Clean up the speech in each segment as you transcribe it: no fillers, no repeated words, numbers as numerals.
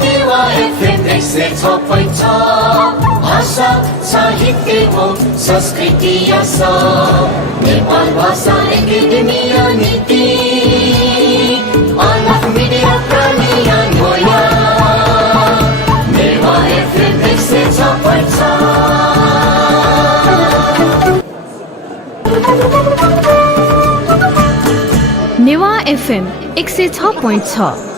Newa FM 106.6 भाषा साहित्यको संस्कृति नेपाल भाषा एकाडेमी नीति अलग मिडिया प्रलियान्वया Newa FM 106.6 Newa FM 106.6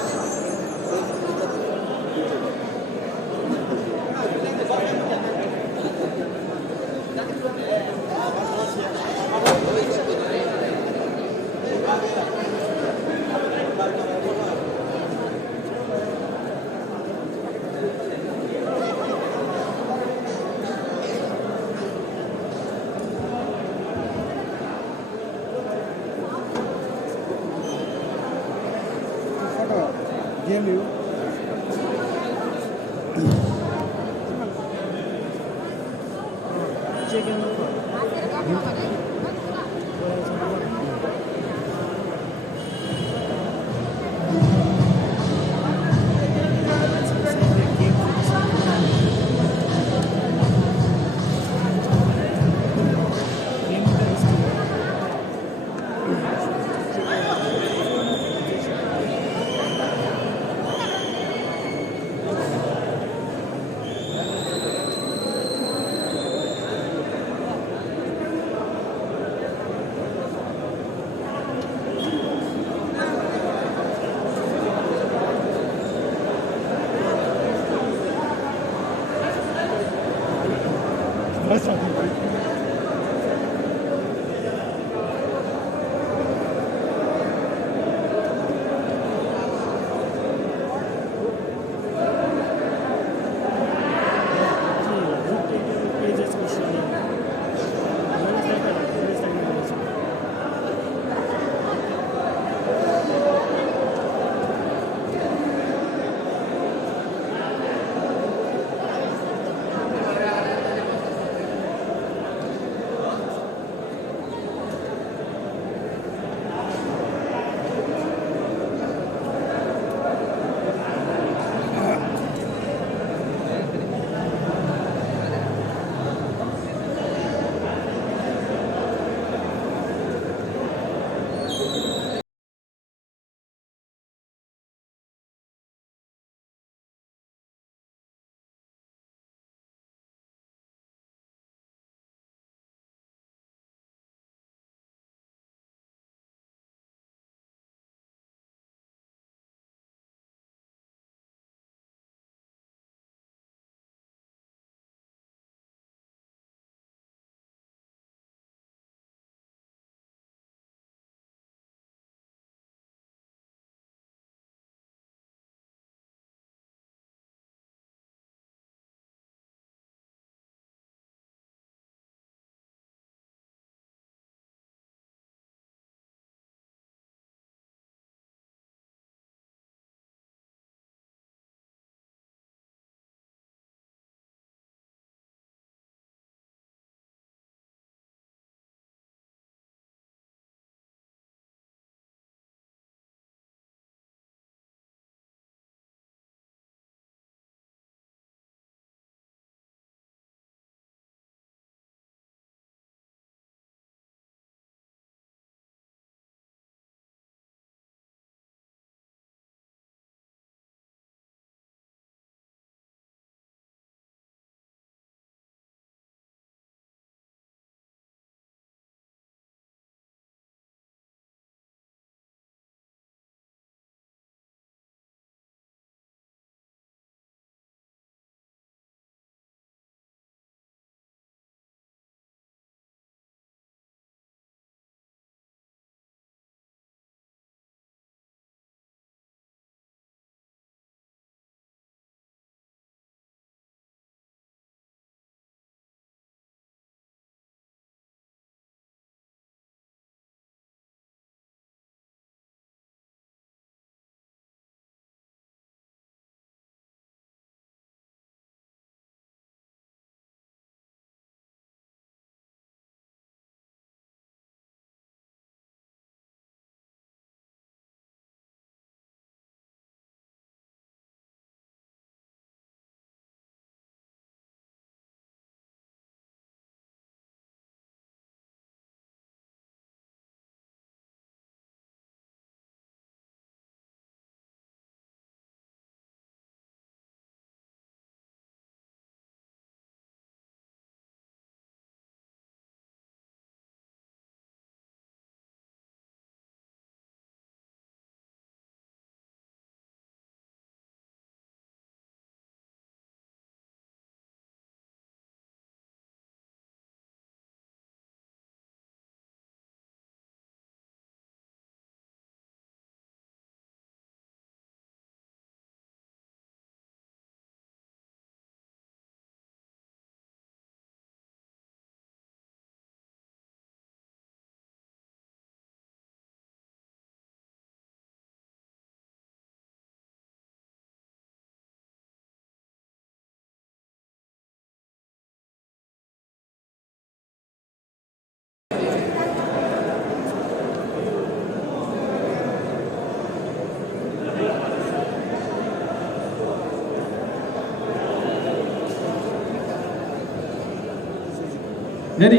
Ready?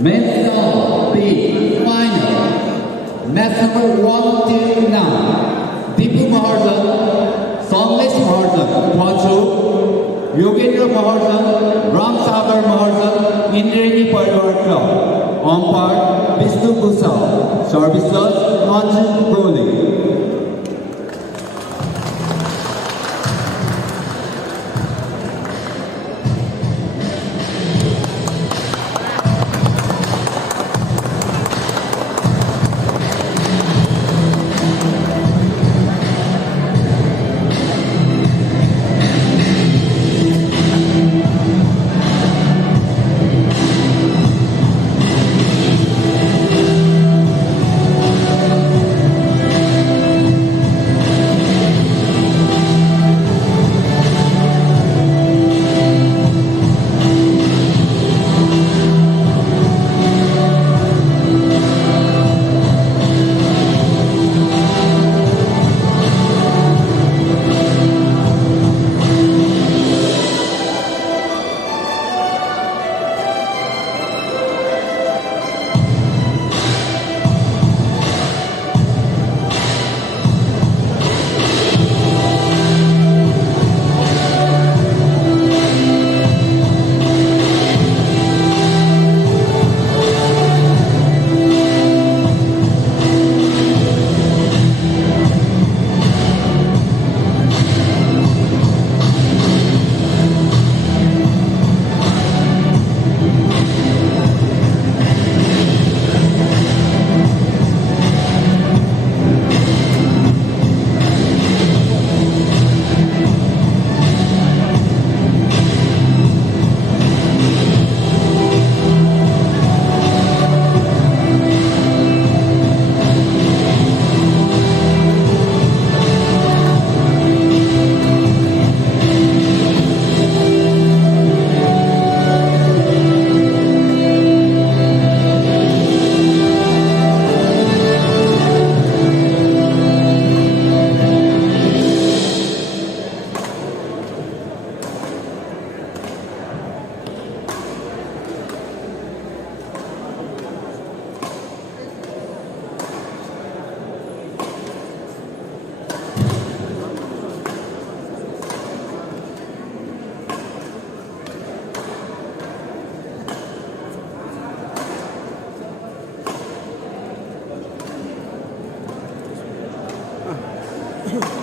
Men's double B final. Match number 1 till now. Kipu Maharjan, Songless Maharjan, Phuanchu, Yogendra Maharjan, Ram Sagar Maharjan, Indrani Parivar Club. Umpire Vishnu Kusal. Service judge Manju Goli.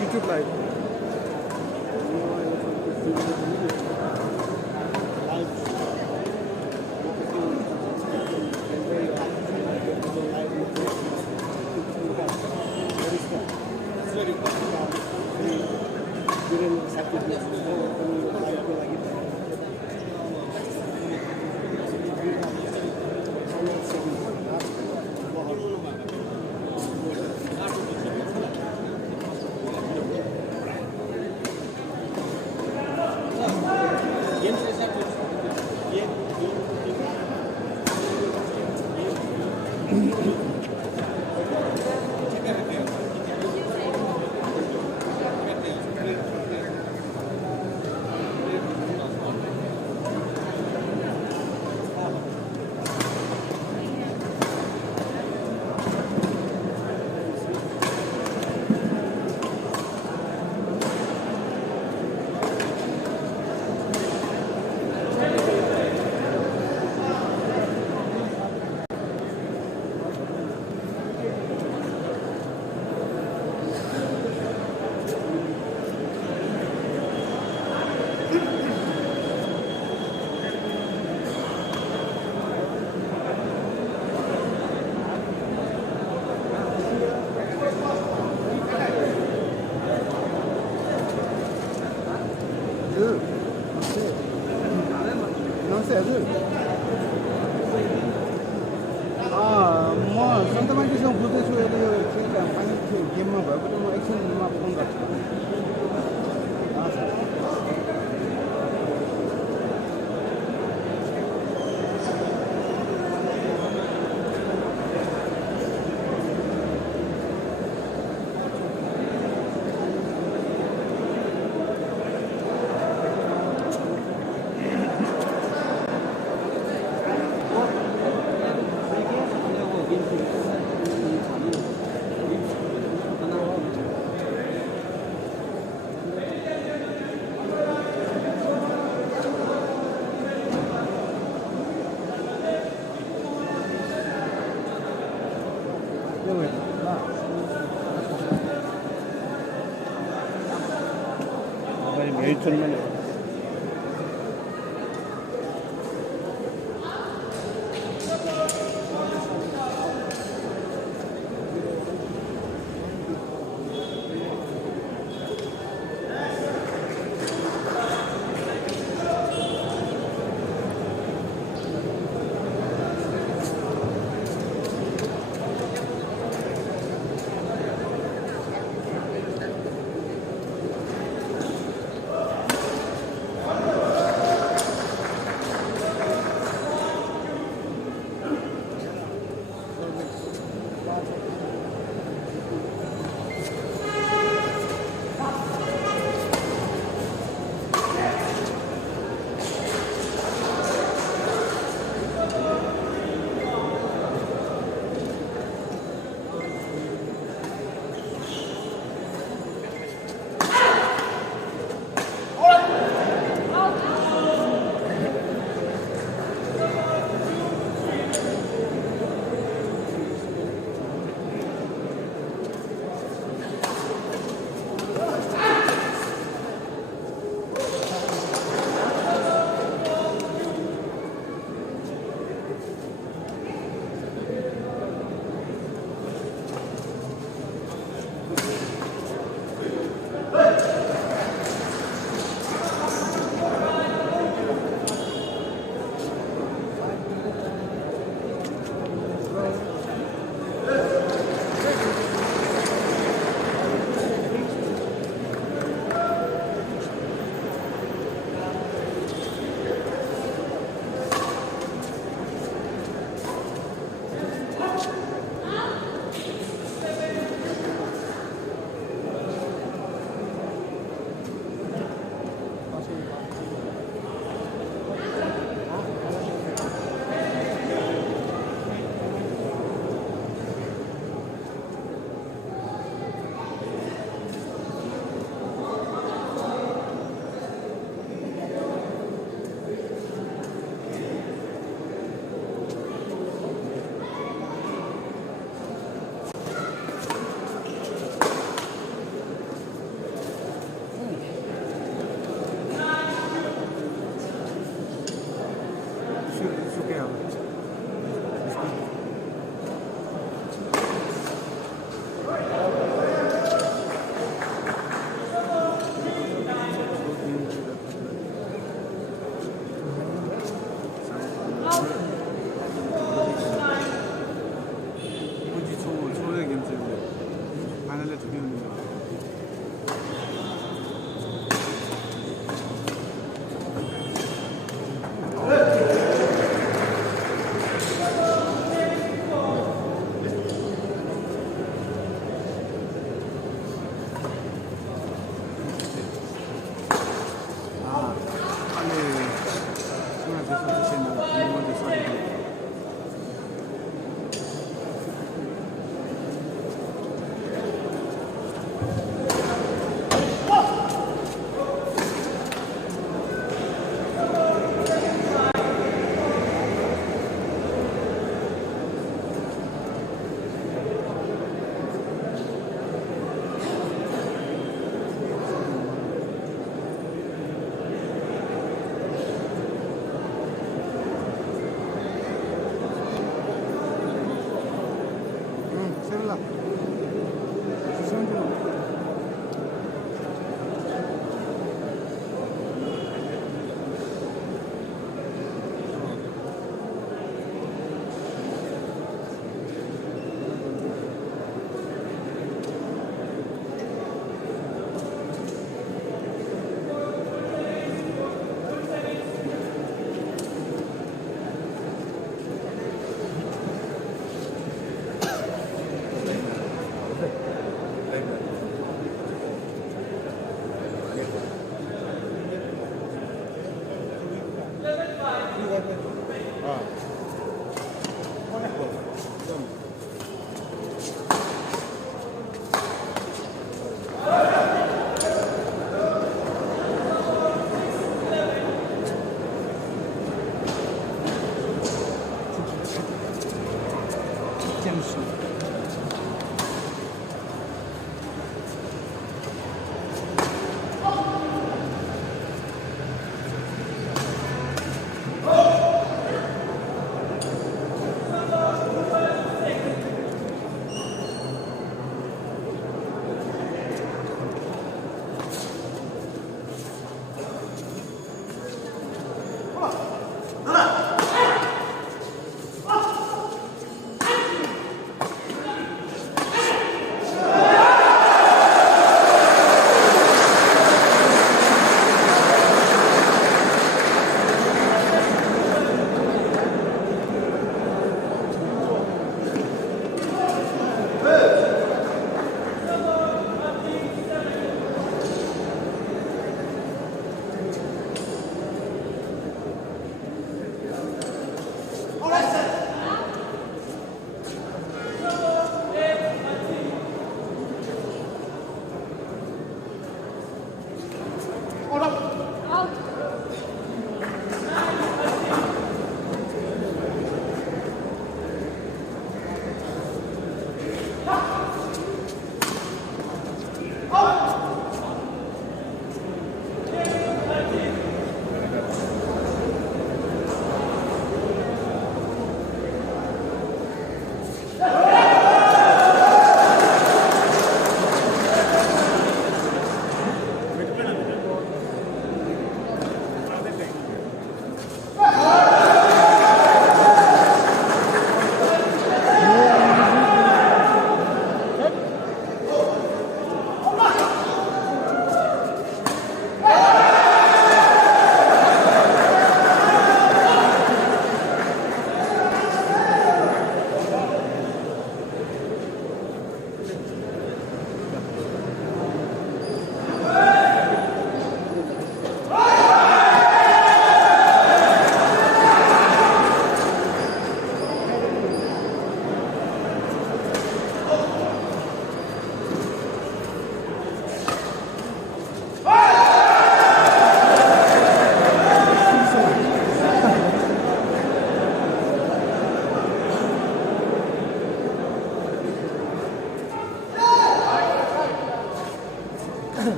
YouTube live. म सन्तमाइटीसँग बुझ्दैछु यसले यो final गेममा भयो भने म एकछिनमा phone गर्छु।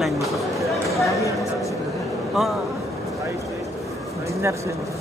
लाइनमा छ जिन्दार छ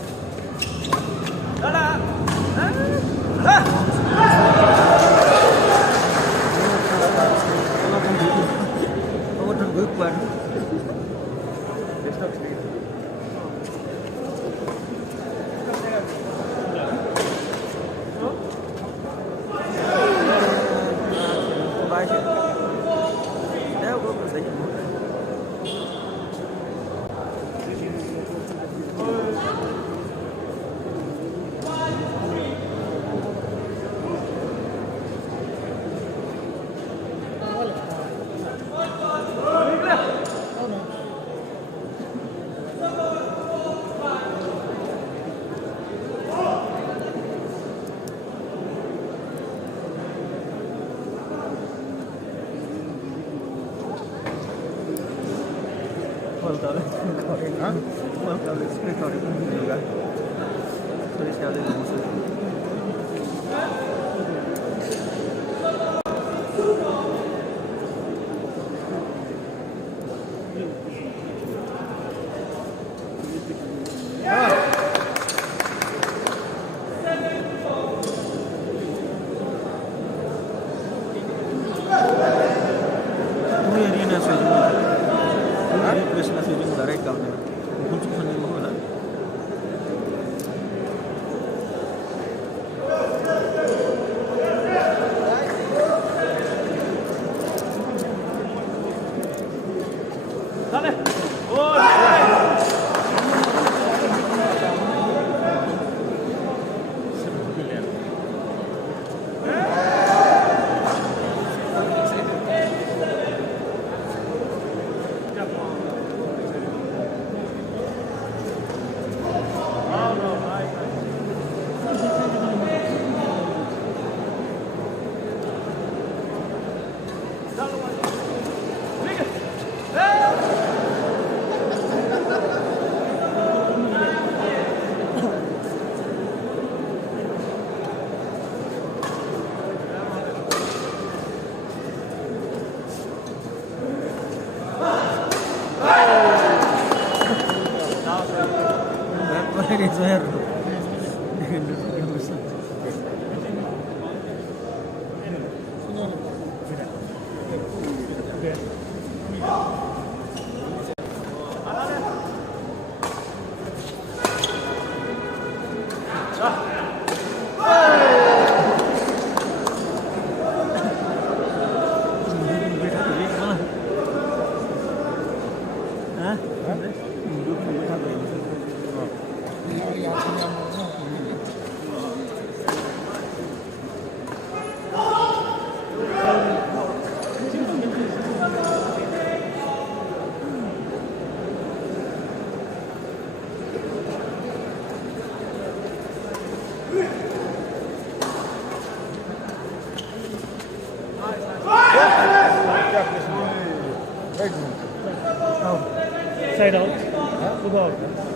inside out. To go out.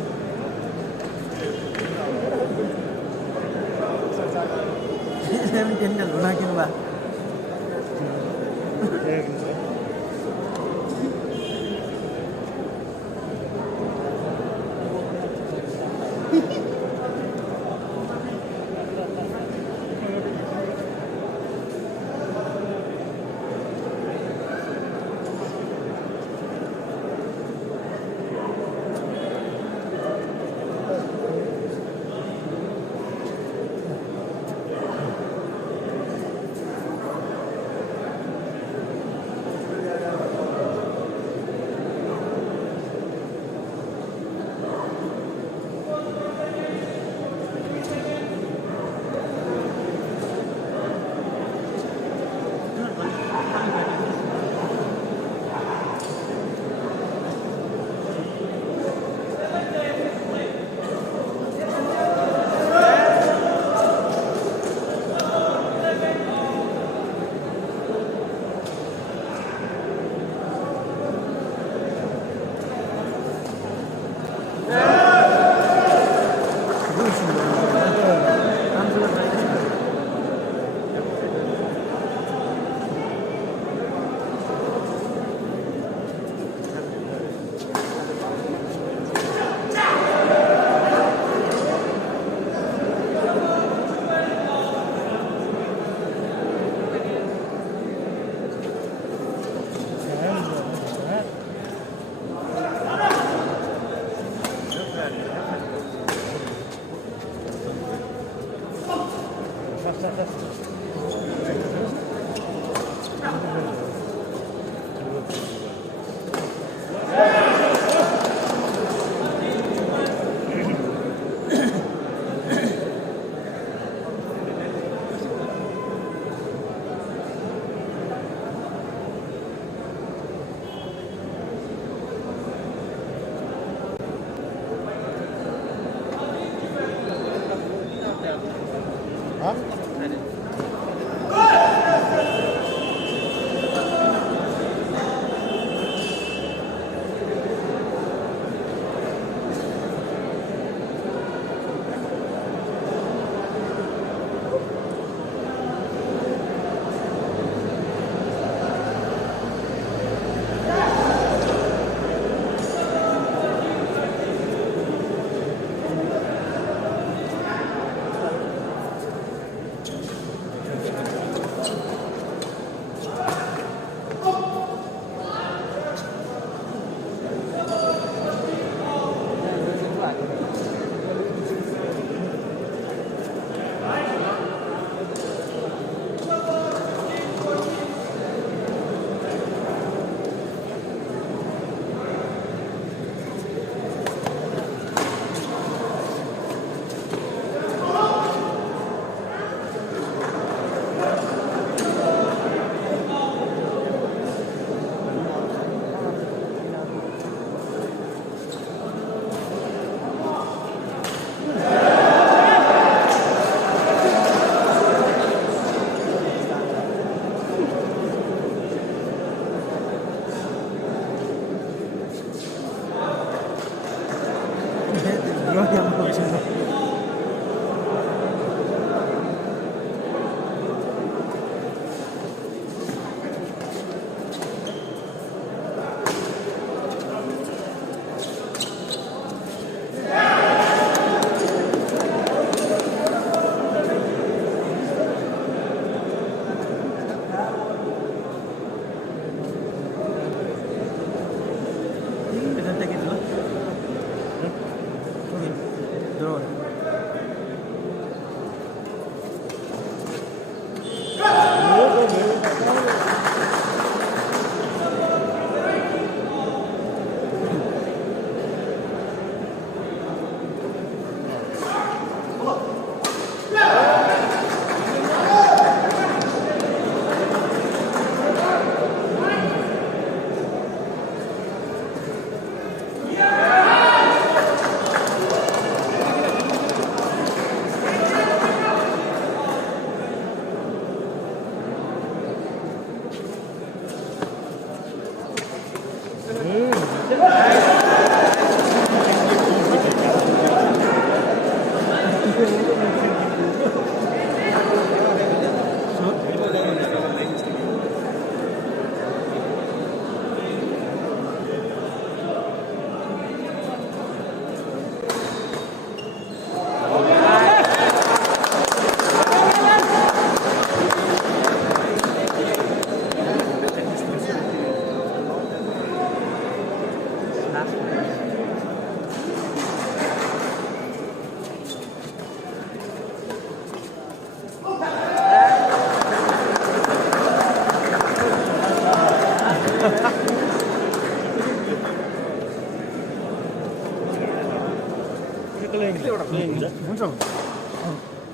Control.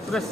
Press.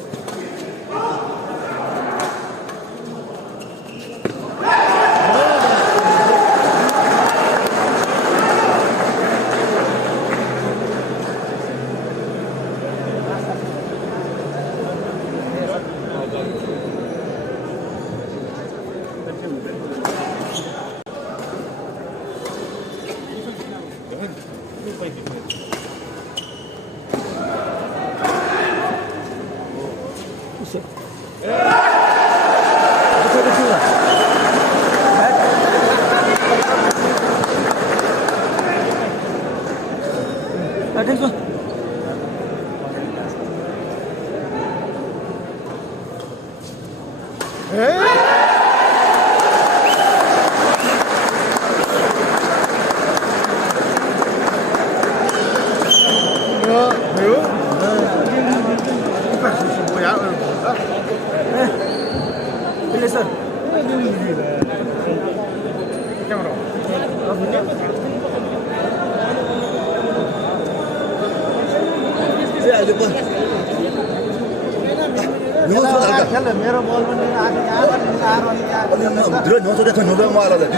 मेरो बल पनि आज यहाँबाट निकालेर नसोधेको नोबेल मलाई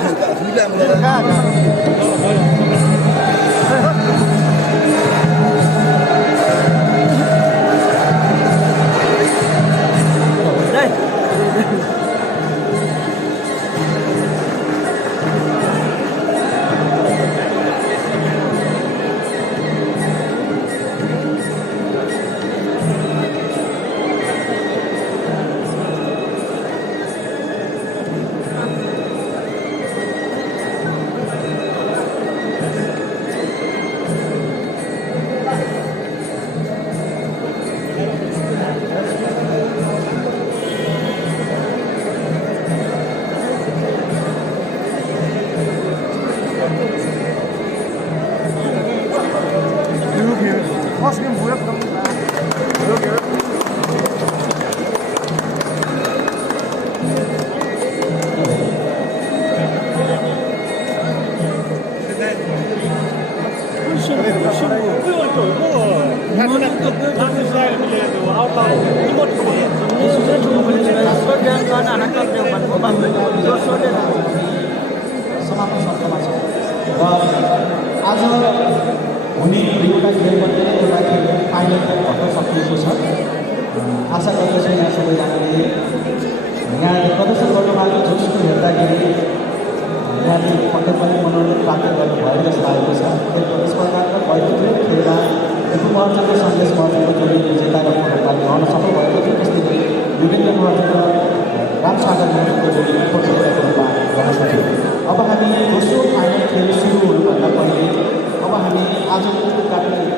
आज हुने एउटा खेलमध्ये एउटा खेल फाइनल भन्न सकिएको छ। आशा गर्दछु यहाँ सबैजनाले यहाँले प्रदर्शन गर्नुभएको जोसको हेर्दाखेरि यहाँले पक्कै पनि मनोरञ्जन प्राप्त गर्नुभयो जस्तो लागेको छ। खेल प्रतिस्पर्धात्मक भएको थियो, खेलमा किपु महर्जनको सन्देश महर्जनको जोडी विजेताको पदकलाई रहन सफल भएको थियो। त्यस्तै गरी विभिन्न महर्जन र रामसागर महर्जनको जोडी प्रतियोगिताको रूपमा रहन सक्यो। अब हामी दोस्रो फाइनल खेल सुरु हुनुभन्दा पहिले अब हामी आजको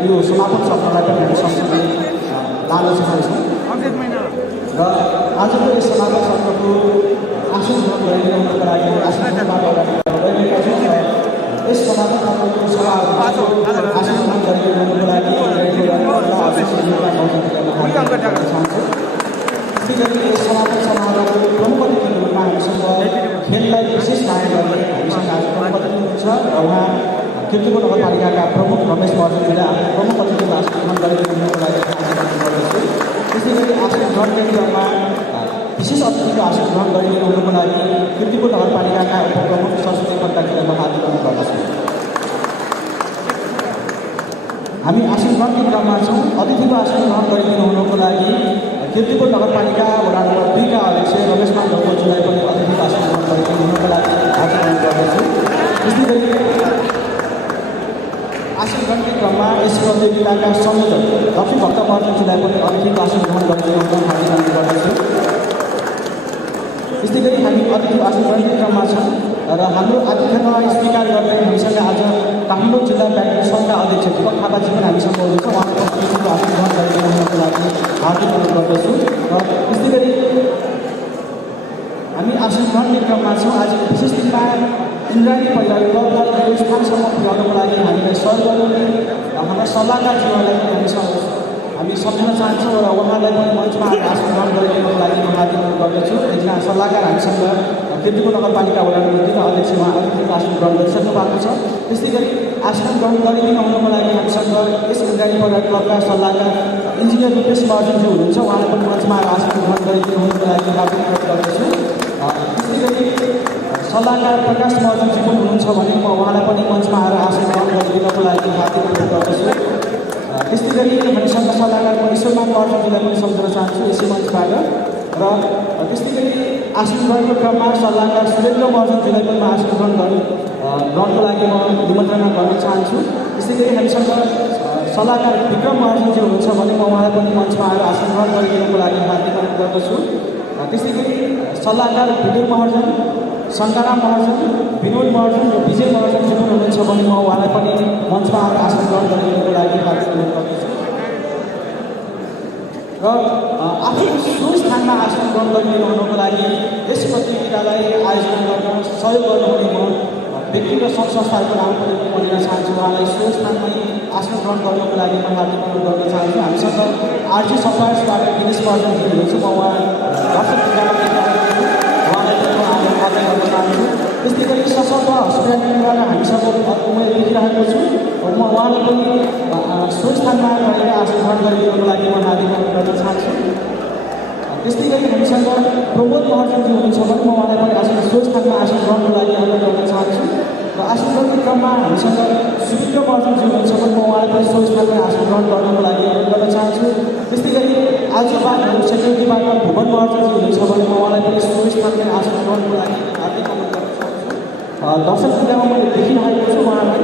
यो समापन सत्रलाई पनि हामी सँगसँगै लान चाहन्छौँ र आजको यस समापन सत्रको आसन ग्रहण गरिदिनुको लागि आसनबाट अगाडि बढिरहेका छौँ र यस समापन सत्रको आसन ग्रहण गरिदिनुको लागि चाहन्छौँ। त्यसै गरी यस समापन समारोहको प्रमुख अतिथिको रूपमा हामीसँग खेललाई विशेष माया गर्ने हामीसँग आज प्रमुख अतिथि हुनुहुन्छ र उहाँ किर्तिपुर नगरपालिकाका प्रमुख रमेश महर्जनले आफ्नो प्रमुख अतिथिको आसन ग्रहण गरिदिनुको लागि आग्रह गर्दछु। त्यसै गरी आसन ग्रहण कार्यक्रममा विशेष अतिथिको आसन ग्रहण गरिदिनुको लागि किर्तिपुर नगरपालिकाका उपप्रमुख सरस्वती पट्टाकीलाई म हात जोड्न गर्दछु। हामी आसन ग्रहण कार्यक्रममा छौँ। अतिथिको आसन ग्रहण गरिदिनुको लागि किर्तिपुर नगरपालिका वडा नम्बर 2 का अध्यक्ष रमेश महर्जनलाई पनि अतिथिको आसन ग्रहण गरिदिनुको लागि हात जोड्न गर्दछु। त्यसै गरी आसन ग्रहण कार्यक्रममा यस प्रतियोगिताका संयोजक लक्ष्मी भक्त महर्जनलाई पनि अतिथिको आसन ग्रहण गरिदिनुको हात जोड्न गर्दछु। त्यस्तै गरी हामी अतिथिको आसन ग्रहण कार्यक्रममा छौँ र हाम्रो आतिथ्यमा स्वीकार गर्दै हामीसँग आज काठमाडौँ जिल्ला ब्याडमिन्टन सङ्घका अध्यक्ष दीपक थापाजी पनि हामीसँग हुनुहुन्छ। उहाँको अतिथिको आसन ग्रहण गरिदिनुको लागि हार्दिक अनुरोध गर्दछु। र त्यस्तै गरी हामी आसन ग्रहण कार्यक्रममा छौँ। आज विशेष दिनमा इन्द्राणी परिवार क्लबलाई यो स्थानसम्म पुर्याउनको लागि हामीलाई सहयोग गर्ने हाम्रा सल्लाहकारज्यूहरूलाई हामी सम्झन चाहन्छौँ र उहाँलाई पनि मञ्चमा आसन ग्रहण गरिदिनुको लागि म हार्दिक अनुरोध गर्दछु। एकजना सल्लाहकार हामीसँग किर्तिपुर नगरपालिका वडा नम्बर 2 का अध्यक्ष उहाँ अतिथिको आसन ग्रहण गरिसक्नु भएको छ। त्यस्तै गरी आसन ग्रहण गरिदिनु हुनुको लागि हामीसँग यस इन्द्राणी परिवार क्लबका सल्लाहकार इन्जिनियर रूपेश महर्जनज्यू हुनुहुन्छ, उहाँलाई पनि मञ्चमा आएर आसन ग्रहण गरिदिनुको लागि हार्दिक अनुरोध गर्दछु। त्यसै गरी सल्लाहकार प्रकाश महर्जनज्यू पनि हुनुहुन्छ भने म उहाँलाई पनि मञ्चमा आएर आसन ग्रहण गरिदिनुको लागि हार्दिक अनुरोध गर्दछु। त्यस्तै गरी हामीसँग सल्लाहकार ईश्वरमान महर्जनज्यूलाई पनि सम्झाउन चाहन्छु यसै मञ्चबाट। र त्यस्तै गरी आसन ग्रहणको क्रममा सल्लाहकार सुरेन्द्र महर्जनज्यूलाई पनि आसन ग्रहण गर्नको लागि म निमन्त्रणा गर्न चाहन्छु। त्यसै गरी हामीसँग सल्लाहकार विक्रम महर्जनज्यू हुनुहुन्छ भने म उहाँलाई पनि मञ्चमा आएर आसन ग्रहण गरिदिनुको लागि हार्दिक अनुरोध गर्दछु। त्यसै गरी सल्लाहकार विदुर महर्जन, शङ्कराम महर्जन, विनोद महर्जन र विजय महर्जनज्यू पनि हुनुहुन्छ भने म उहाँलाई पनि मञ्चमा आएर आसन ग्रहण गरिदिनुको लागि हार्दिक अनुरोध गर्दछु। र आफ्नो स्थानमा आसन ग्रहण गरिदिनुहुनुको लागि यस प्रतियोगितालाई आयोजना गर्न सहयोग गर्नुहुने म व्यक्ति र सङ्घ संस्थाहरूको नाम पनि दिन चाहन्छु। उहाँलाई सो स्थानमै आसन ग्रहण गर्नुको लागि म हार्दिक अनुरोध गर्न चाहन्छु। हामीसँग आरजी सप्लायर्सबाट दिनेश महर्जनज्यू हुनुहुन्छ, म उहाँ दर्शक उहाँलाई पनि आदर गर्न चाहन्छु। त्यस्तै गरी सशस्त्र हस्पिटलबाट हामीसँग म देखिरहेको छु, म उहाँलाई पनि सो स्थानमा रहेर आसन ग्रहण गरिदिनुको लागि म हार्दिक अनुरोध गर्न चाहन्छु। त्यस्तै गरी हामीसँग प्रमोद महर्जनज्यू हुनुहुन्छ भने म उहाँलाई पनि आसन सो स्थानमा आसन ग्रहणको लागि अनुरोध गर्न चाहन्छु। र आसन ग्रहणको क्रममा हामीसँग सुविन्द्र महर्जनज्यू हुनुहुन्छ भने म उहाँलाई पनि सो स्थानमा आसन ग्रहण गर्नको लागि अनुरोध गर्न चाहन्छु। त्यस्तै गरी आजबाट सेक्युरिटीबाट भुवन महर्जनज्यू हुनुहुन्छ भने म उहाँलाई पनि सो स्थानमा आसन ग्रहणको लागि हार्दिक अनुरोध गर्न चाहन्छु। दर्शक जिल्लामा मैले देखिरहेको छु उहाँलाई।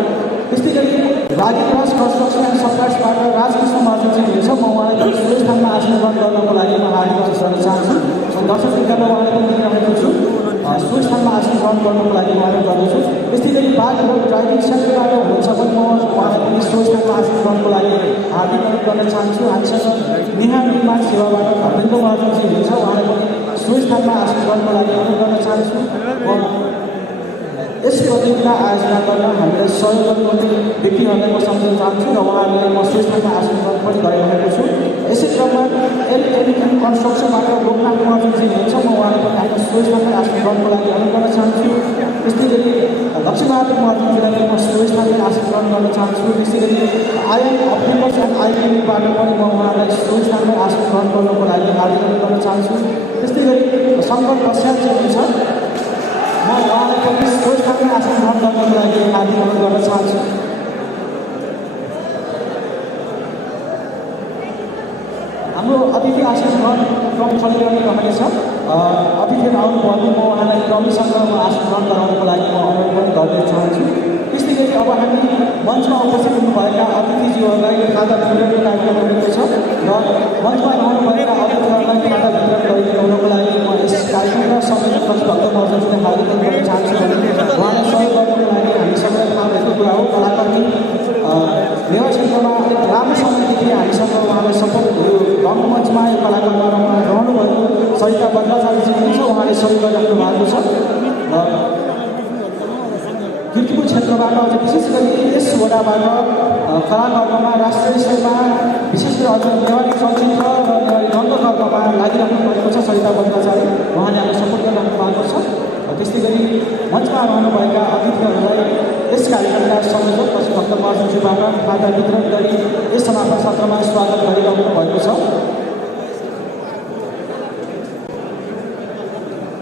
त्यस्तै गरी राजेन्द्र कन्स्ट्रक्सन एन्ड सप्लायर्सबाट राजकृष्ण महर्जनज्यू हुनुहुन्छ, म उहाँलाई पनि सो स्थानमा आसन ग्रहण गर्नको लागि म हार्दिक अनुरोध गर्न चाहन्छु। दर्शक जिल्लामा उहाँलाई पनि देखिरहेको छु, सो स्थानमा आसन ग्रहण गर्नको लागि म अनुरोध गर्दछु। त्यस्तै गरी बाघ ड्राइभिङ सेन्टरबाट हुनुहुन्छ भने म उहाँलाई पनि सो स्थानमा आसन ग्रहणको लागि हार्दिक अनुरोध गर्न चाहन्छु। हामीसँग नेहा निर्माण सेवाबाट धर्मेन्द्र महर्जनज्यू हुनुहुन्छ, उहाँलाई पनि सो स्थानमा आसन ग्रहणको लागि अनुरोध गर्न चाहन्छु। यस प्रतियोगिता आयोजना गर्न हामीलाई सहयोग गर्नुहुने व्यक्तिहरूलाई म सम्झाउन चाहन्छु र उहाँहरूलाई म सो स्थानमा आसन ग्रहण पनि गरिरहेको छु। यसै क्रममा एलएनएम कन्स्ट्रक्सनबाट लोकनाथ महर्जनज्यू हुनुहुन्छ, म उहाँलाई पनि आफ्नो सो स्थानमा आसन ग्रहणको लागि अनुरोध गर्न चाहन्छु। त्यस्तै गरी लक्ष्मीबहादुर महर्जनज्यूलाई पनि म सो स्थानमा आसन ग्रहण गर्न चाहन्छु। त्यस्तै गरी आइएम अप्टिमस एन्ड आइएमबाट पनि म उहाँलाई सो स्थानमा आसन ग्रहण गर्नको लागि हार्दिक अनुरोध गर्न चाहन्छु। त्यस्तै गरी शङ्कर बस्यालजी हुनुहुन्छ, म उहाँलाई पनि सो स्थानमा आसन ग्रहण गर्नको लागि हार्दिक अनुरोध गर्न चाहन्छु। हाम्रो अतिथि आसन ग्रहण क्रम चलिरहने रहेछ। अतिथिहरू आउनुभयो, म उहाँलाई क्रमसँग आसन ग्रहण गराउनको लागि म अनुरोध पनि गर्न चाहन्छु। त्यस्तै गरी अब हामी मञ्चमा उपस्थित हुनुभएका अतिथिज्यूहरूलाई खादा वितरणको कार्यक्रम गरेको छ र मञ्चमा आउनुभएका अतिथिहरूलाई खादा वितरण गरिदिनुको लागि म यस कार्यक्रमका संयोजक भक्त महर्जनज्यूलाई हार्दिक अनुरोध गर्न चाहन्छु। उहाँलाई सहयोग गर्नुको लागि हामी सबैलाई थाहा भएको कुरा हो। कलाकर्मी नेवा क्षेत्रमा अलिक लामो समयदेखि हामीसँग उहाँलाई सपोर्ट रङ्गमञ्चमा यो कलाकारमा रहनुभएको सरिता बद्राचार्यजी हुनुहुन्छ, उहाँले सहयोग गरिराख्नु भएको छ। किर्तिपुर क्षेत्रबाट अझ विशेष गरी यस वडाबाट कलाकर्ममा राष्ट्रिय स्तरमा विशेष गरी अझ नेवारी चलचित्र र नेवारी रङ्गकर्ममा लागिराख्नु भएको छ सरिता बद्राचार्य, उहाँले हामीलाई सपोर्ट गरिराख्नु भएको छ। त्यस्तै गरी मञ्चमा रहनुभएका अतिथिहरूलाई यस कार्यक्रमका संयोजक भक्त महर्जनज्यूबाट खादा वितरण गरी यस समापन सत्रमा स्वागत गरिरहनु भएको छ।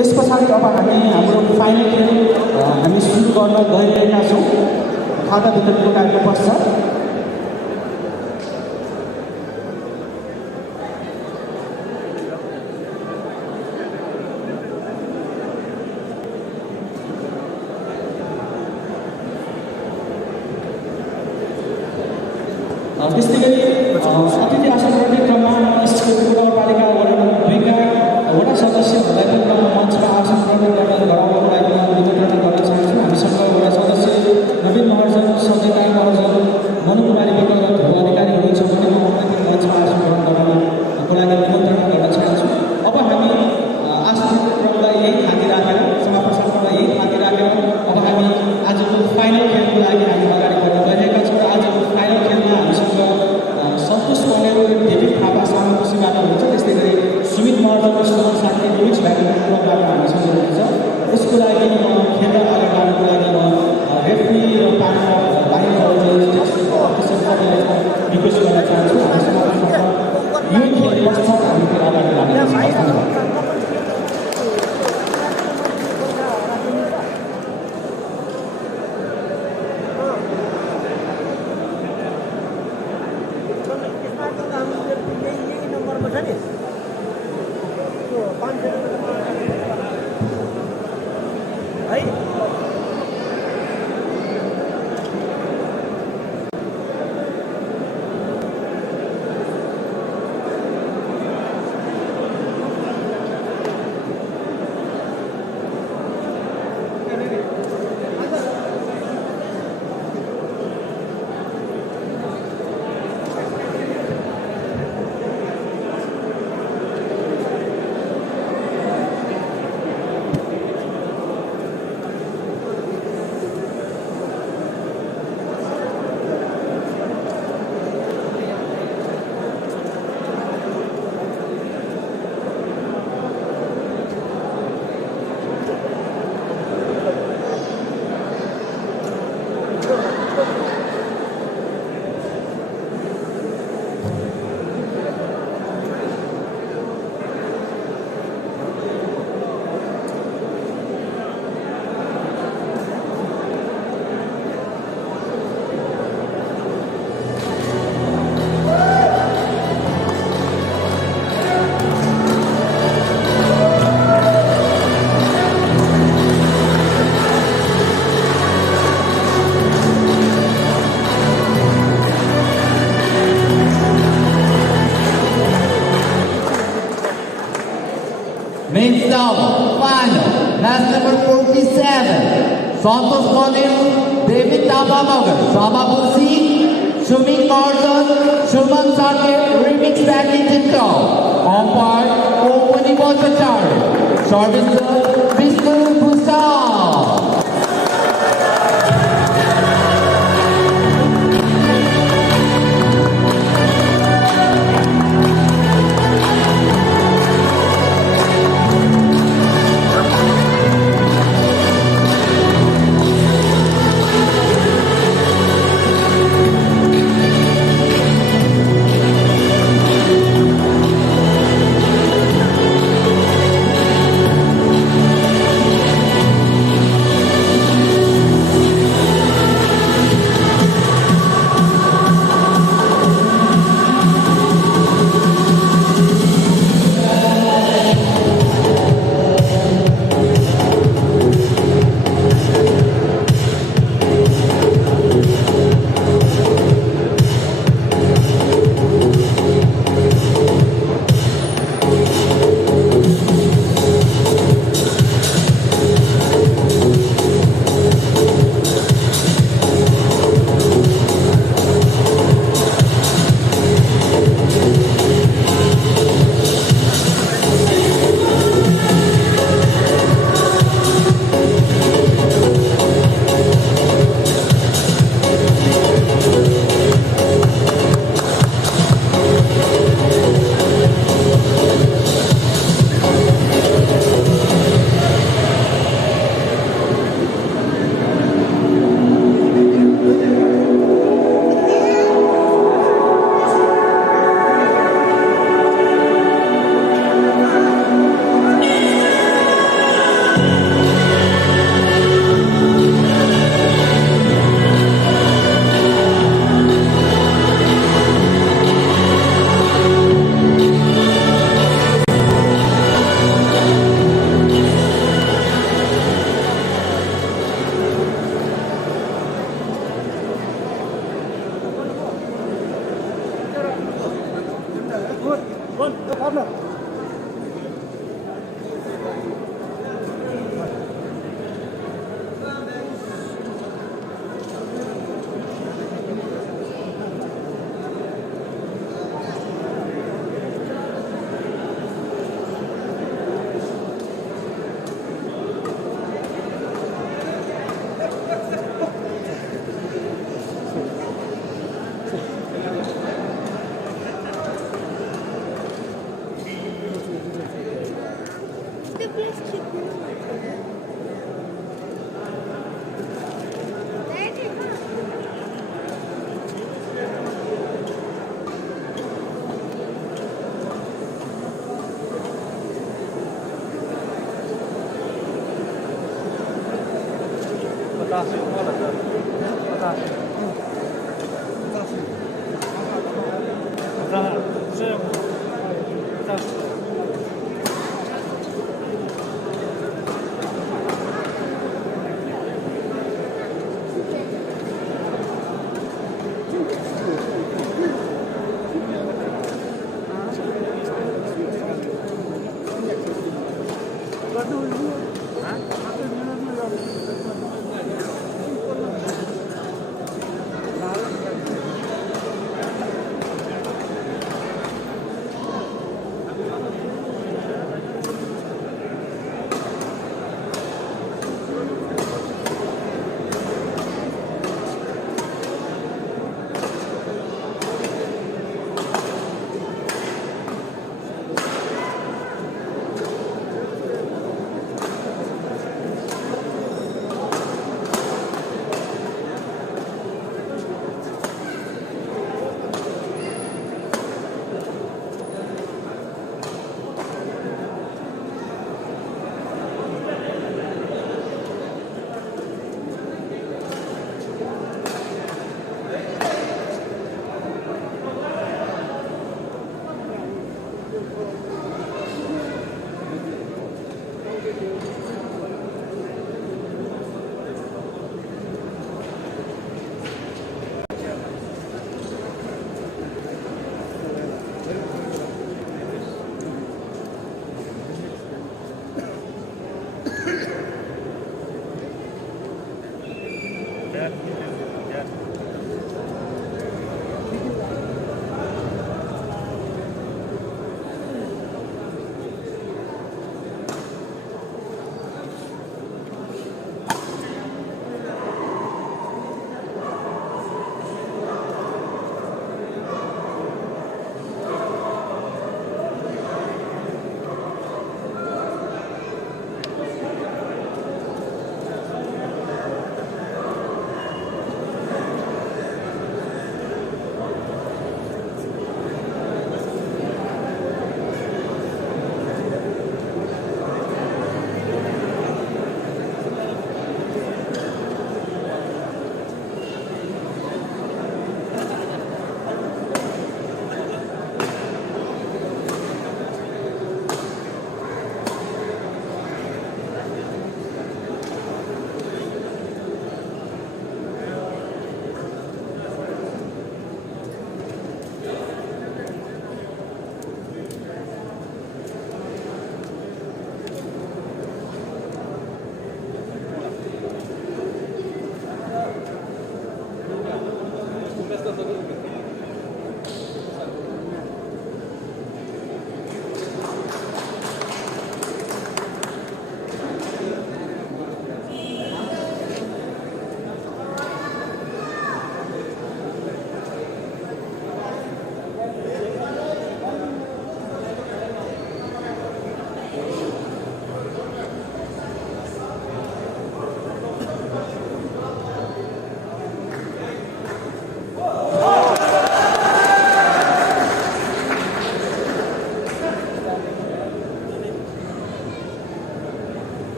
यस पछाडि अब हामी हाम्रो फाइनल खेल हामी सुरु गर्न गइरहेका छौँ। खादा वितरणको कार्यक्रम पश्चात त्यस्तै गरी अतिथि आसन ग्रहण क्रममा नगरपालिका वडा 2 का वडा सदस्यहरूलाई पनि मञ्चमा आसन ग्रहण गराउनको लागि निमन्त्रणा गर्न चाहन्छु। हामीसँग वडा सदस्य नवीन महर्जन, सञ्जयता महर्जन, मनुकुमारी विक र ध्रुव अधिकारी हुनुहुन्छ भने म उहाँलाई पनि मञ्चमा आसन ग्रहण गर्नको लागि निमन्त्रणा गर्न चाहन्छु। अब हामी आसन क्रमलाई यही थाती राखेर समापन सत्रमा यही थाती राखेर अब हामी आजको फाइनल खेलको लागि हामी अगाडि बढ्न गइरहेका छौँ। आजको फाइनल खेलमा हामीसँग सन्तोष पौडेल डेभिड थापा सामुसीबाट हुन्छ, त्यस्तै गरी सुमित महर्जन सुमन साथी लुइस क्लबबाट हामीसँग हुनुहुन्छ। यसको लागि म खेलमा अगाडि बढ्नको लागि म रेफ्री र बाहिर रिक्वेस्ट गर्न चाहन्छु। हामी समापन Men's double, final, last number 47. Santos Cornel, David Tapanogar, Samabusi, Shumik Morrison, Shuman Sarkir, Remix Badminton Top. Umpire, Opani Bhattacharya. Servicer, Vishnu Bhusal.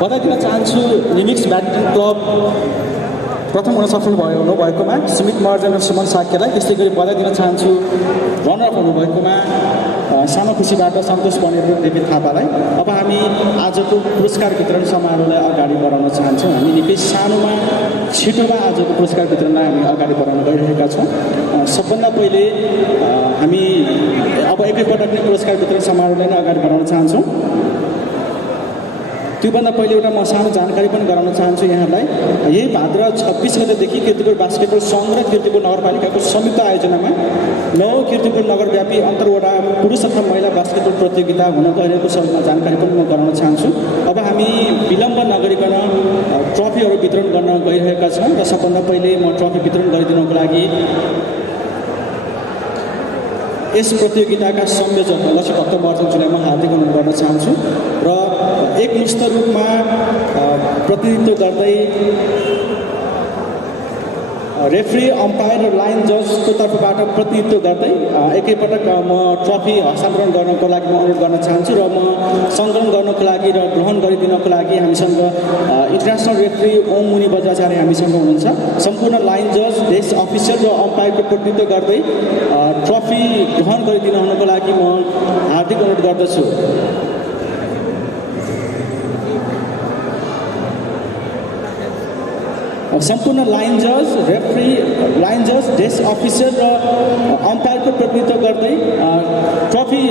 बधाई दिन चाहन्छु रिमिक्स ब्याडमिन्टन क्लब प्रथम हुन सफल हुनुभएकोमा सुमित महर्जन र सुमन साक्यलाई। त्यस्तै गरी बधाई दिन चाहन्छु रनर हुनुभएकोमा सानो खुसीबाट सन्तोष बनेर देवी थापालाई। अब हामी आजको पुरस्कार वितरण समारोहलाई अगाडि बढाउन चाहन्छौँ। हामी निकै सानोमा छिटोमा आजको पुरस्कार वितरणलाई हामी अगाडि बढाउन गइरहेका छौँ। सबभन्दा पहिले हामी अब एकैपटक नै पुरस्कार वितरण समारोहलाई नै अगाडि बढाउन चाहन्छौँ। त्योभन्दा पहिले एउटा म सानो जानकारी पनि गराउन चाहन्छु यहाँलाई। यही भाद्र 26 गतेदेखि किर्तिपुर बास्केटबल सङ्घ र किर्तिपुर नगरपालिकाको संयुक्त आयोजनामा 9 किर्तिपुर नगरव्यापी अन्तर्वटा पुरुष तथा महिला बास्केटबल प्रतियोगिता हुन गइरहेको सबैमा जानकारी पनि म गराउन चाहन्छु। अब हामी विलम्ब नगरिकन ट्रफीहरू वितरण गर्न गइरहेका छौँ र सबभन्दा पहिले म ट्रफी वितरण गरिदिनको लागि यस प्रतियोगिताका संयोजक लक्ष्य भक्त महर्जनज्यूलाई म हार्दिक अनुरोध गर्न चाहन्छु र एकमुष्ट रूपमा प्रतिनिधित्व गर्दै रेफ्री, अम्पायर र लाइन जजको तर्फबाट प्रतिनिधित्व गर्दै एकैपटक म ट्रफी हस्तान्तरण गर्नको लागि म अनुरोध गर्न चाहन्छु र म सङ्कलन गर्नको लागि र ग्रहण गरिदिनको लागि हामीसँग इन्टरनेसनल रेफ्री ओम मुनि बजाचार्य हामीसँग हुनुहुन्छ। सम्पूर्ण लाइन जज, रेस अफिसर र अम्पायरको प्रतिनिधित्व गर्दै ट्रफी ग्रहण गरिदिनुको लागि म हार्दिक अनुरोध गर्दछु। सम्पूर्ण लाइन जज, रेफ्री, लाइन जज, डेस्क अफिसर र अम्पायरको प्रतिनिधित्व गर्दै ट्रफी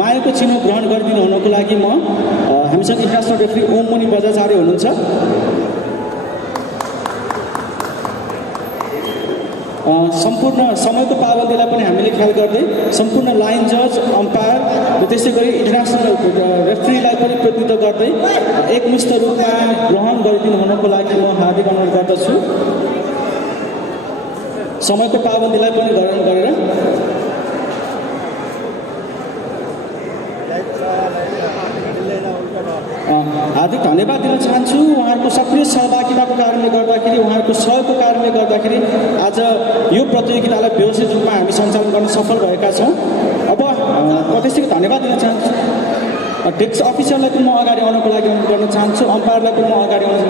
मायाको चिन्ह ग्रहण गरिदिनु हुनको लागि म हामीसँग इन्टरनेसनल रेफ्री ओम मुनि बजाचार्य हुनुहुन्छ। सम्पूर्ण समयको पाबन्दीलाई पनि हामीले ख्याल गर्दै सम्पूर्ण लाइन जज, अम्पायर र त्यसै गरी इन्टरनेसनल रेफ्रीलाई पनि प्रतिनिधित्व गर्दै एकमुष्ट रूपमा ग्रहण गरिदिनु हुनको लागि म हार्दिक अनुरोध गर्दछु। समयको पाबन्दीलाई पनि ग्रहण गरेर हार्दिक धन्यवाद दिन चाहन्छु। उहाँहरूको सक्रिय सहभागिताको कारणले गर्दाखेरि, उहाँहरूको सहयोगको कारणले गर्दाखेरि आज यो प्रतियोगितालाई व्यवस्थित रूपमा हामी सञ्चालन गर्न सफल भएका छौँ। अब त्यसैको धन्यवाद दिन चाहन्छु। डेस्क अफिसरलाई पनि म अगाडि आउनको लागि अनुरोध गर्न चाहन्छु। अम्पायरलाई पनि म अगाडि आउन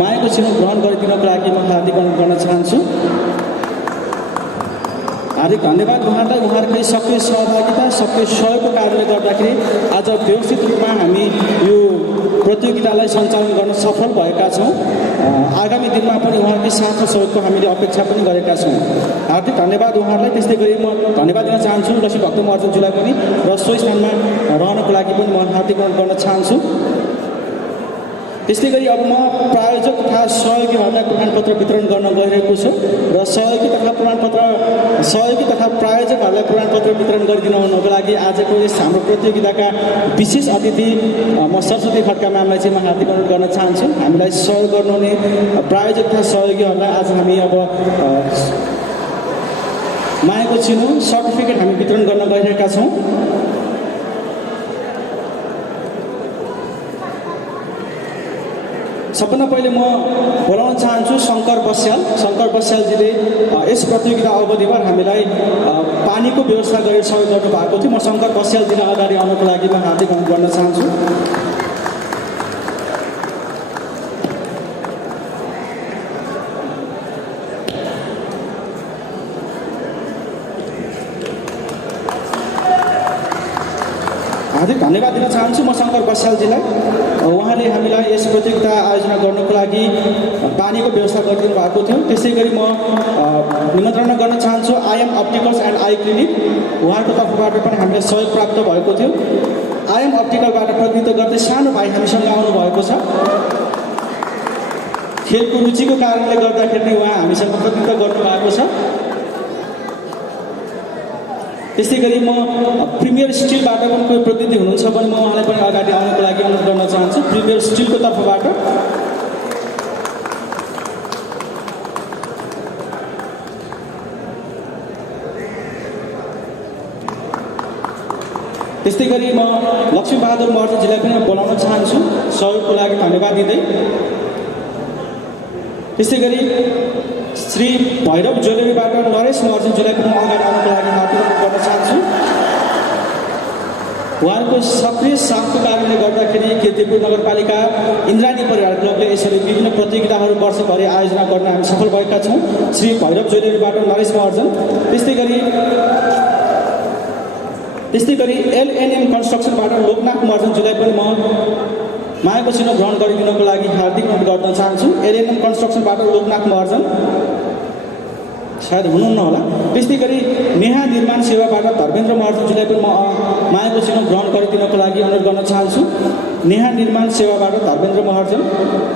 मायाको चिन्ह ग्रहण गरिदिनको लागि म हार्दिक अनुरोध गर्न चाहन्छु। हार्दिक धन्यवाद उहाँलाई। उहाँहरूकै सक्रिय सहभागिता, सक्रिय सहयोगको कारणले गर्दाखेरि आज व्यवस्थित रूपमा हामी यो प्रतियोगितालाई सञ्चालन गर्न सफल भएका छौँ। आगामी दिनमा पनि उहाँहरूकै साथ र सहयोगको हामीले अपेक्षा पनि गरेका छौँ। हार्दिक धन्यवाद उहाँहरूलाई। त्यस्तै गरी म धन्यवाद दिन चाहन्छु लक्ष्य भक्त महर्जनज्यूलाई पनि र सो स्थानमा रहनको लागि पनि म हार्दिक अनुरोध गर्न चाहन्छु। त्यस्तै गरी अब म प्रायोजक तथा सहयोगीहरूलाई प्रमाणपत्र वितरण गर्न गइरहेको छु र सहयोगी तथा प्रायोजकहरूलाई प्रमाणपत्र वितरण गरिदिनु हुनको लागि आजको यस हाम्रो प्रतियोगिताका विशेष अतिथि म सरस्वती खड्का म्यामलाई चाहिँ म हार्दिक अनुरोध गर्न चाहन्छु। हामीलाई सहयोग गर्नुहुने प्रायोजक तथा सहयोगीहरूलाई आज हामी अब मायाको चिन्ह सर्टिफिकेट हामी वितरण गर्न गइरहेका छौँ। सबभन्दा पहिले म बोलाउन चाहन्छु शङ्कर बस्यालजीले यस प्रतियोगिता अवधिभर हामीलाई पानीको व्यवस्था गरेर सहयोग गर्नुभएको थियो। म शङ्कर बस्यालजीलाई अगाडि आउनको लागि म हार्दिक अनुरोध गर्न चाहन्छु। हार्दिक धन्यवाद दिन चाहन्छु म शङ्कर बस्यालजीलाई। उहाँले हामीलाई यस प्रतियोगिता आयोजना गर्नको लागि पानीको व्यवस्था गरिदिनु भएको थियो। त्यसै गरी म निमन्त्रणा गर्न चाहन्छु I'm opticals and I clinic, उहाँको तर्फबाट पनि हामीलाई सहयोग प्राप्त भएको थियो। आइएम अप्टिकलबाट प्रतिनिधित्व गर्दै सानो भाइ हामीसँग आउनुभएको छ। खेलको रुचिको कारणले गर्दाखेरि नै उहाँ हामीसँग प्रतिनिधित्व गर्नुभएको छ। त्यसै गरी म प्रिमियर स्टिलबाट पनि कोही प्रतिनिधि हुनुहुन्छ भने म उहाँलाई पनि अगाडि आउनको लागि अनुरोध गर्न चाहन्छु। प्रिमियर स्टिलको तर्फबाट त्यस्तै गरी म लक्ष्मीबहादुर महर्जनजीलाई पनि बोलाउन चाहन्छु सहयोगको लागि धन्यवाद दिँदै। त्यसै गरी श्री भैरव ज्वेलरीबाट नरेश महर्जनज्यूलाई पनि अगाडि आउनको लागि हार्दिक अनुरोध गर्न चाहन्छु। उहाँहरूको सक्रिय साथको कारणले गर्दा किर्तिपुर नगरपालिका इन्द्राणी परिवार क्लबले यसरी विभिन्न प्रतियोगिताहरू वर्षभरि आयोजना गर्न हामी सफल भएका छौँ। श्री भैरव ज्वेलरीबाट नरेश महर्जन, त्यस्तै गरी एलएनएम कन्स्ट्रक्सनबाट लोकनाथ महर्जनज्यूलाई पनि म मायाको चिनो ग्रहण गरिदिनको लागि हार्दिक अनुरोध गर्न चाहन्छु। एलएनएम कन्स्ट्रक्सनबाट लोकनाथ महर्जन सायद हुनुहुन्न होला। त्यस्तै गरी नेहा निर्माण सेवाबाट धर्मेन्द्र महर्जनज्यूलाई पनि म मायाको चिनो ग्रहण गरिदिनको लागि अनुरोध गर्न चाहन्छु। नेहा निर्माण सेवाबाट धर्मेन्द्र महर्जन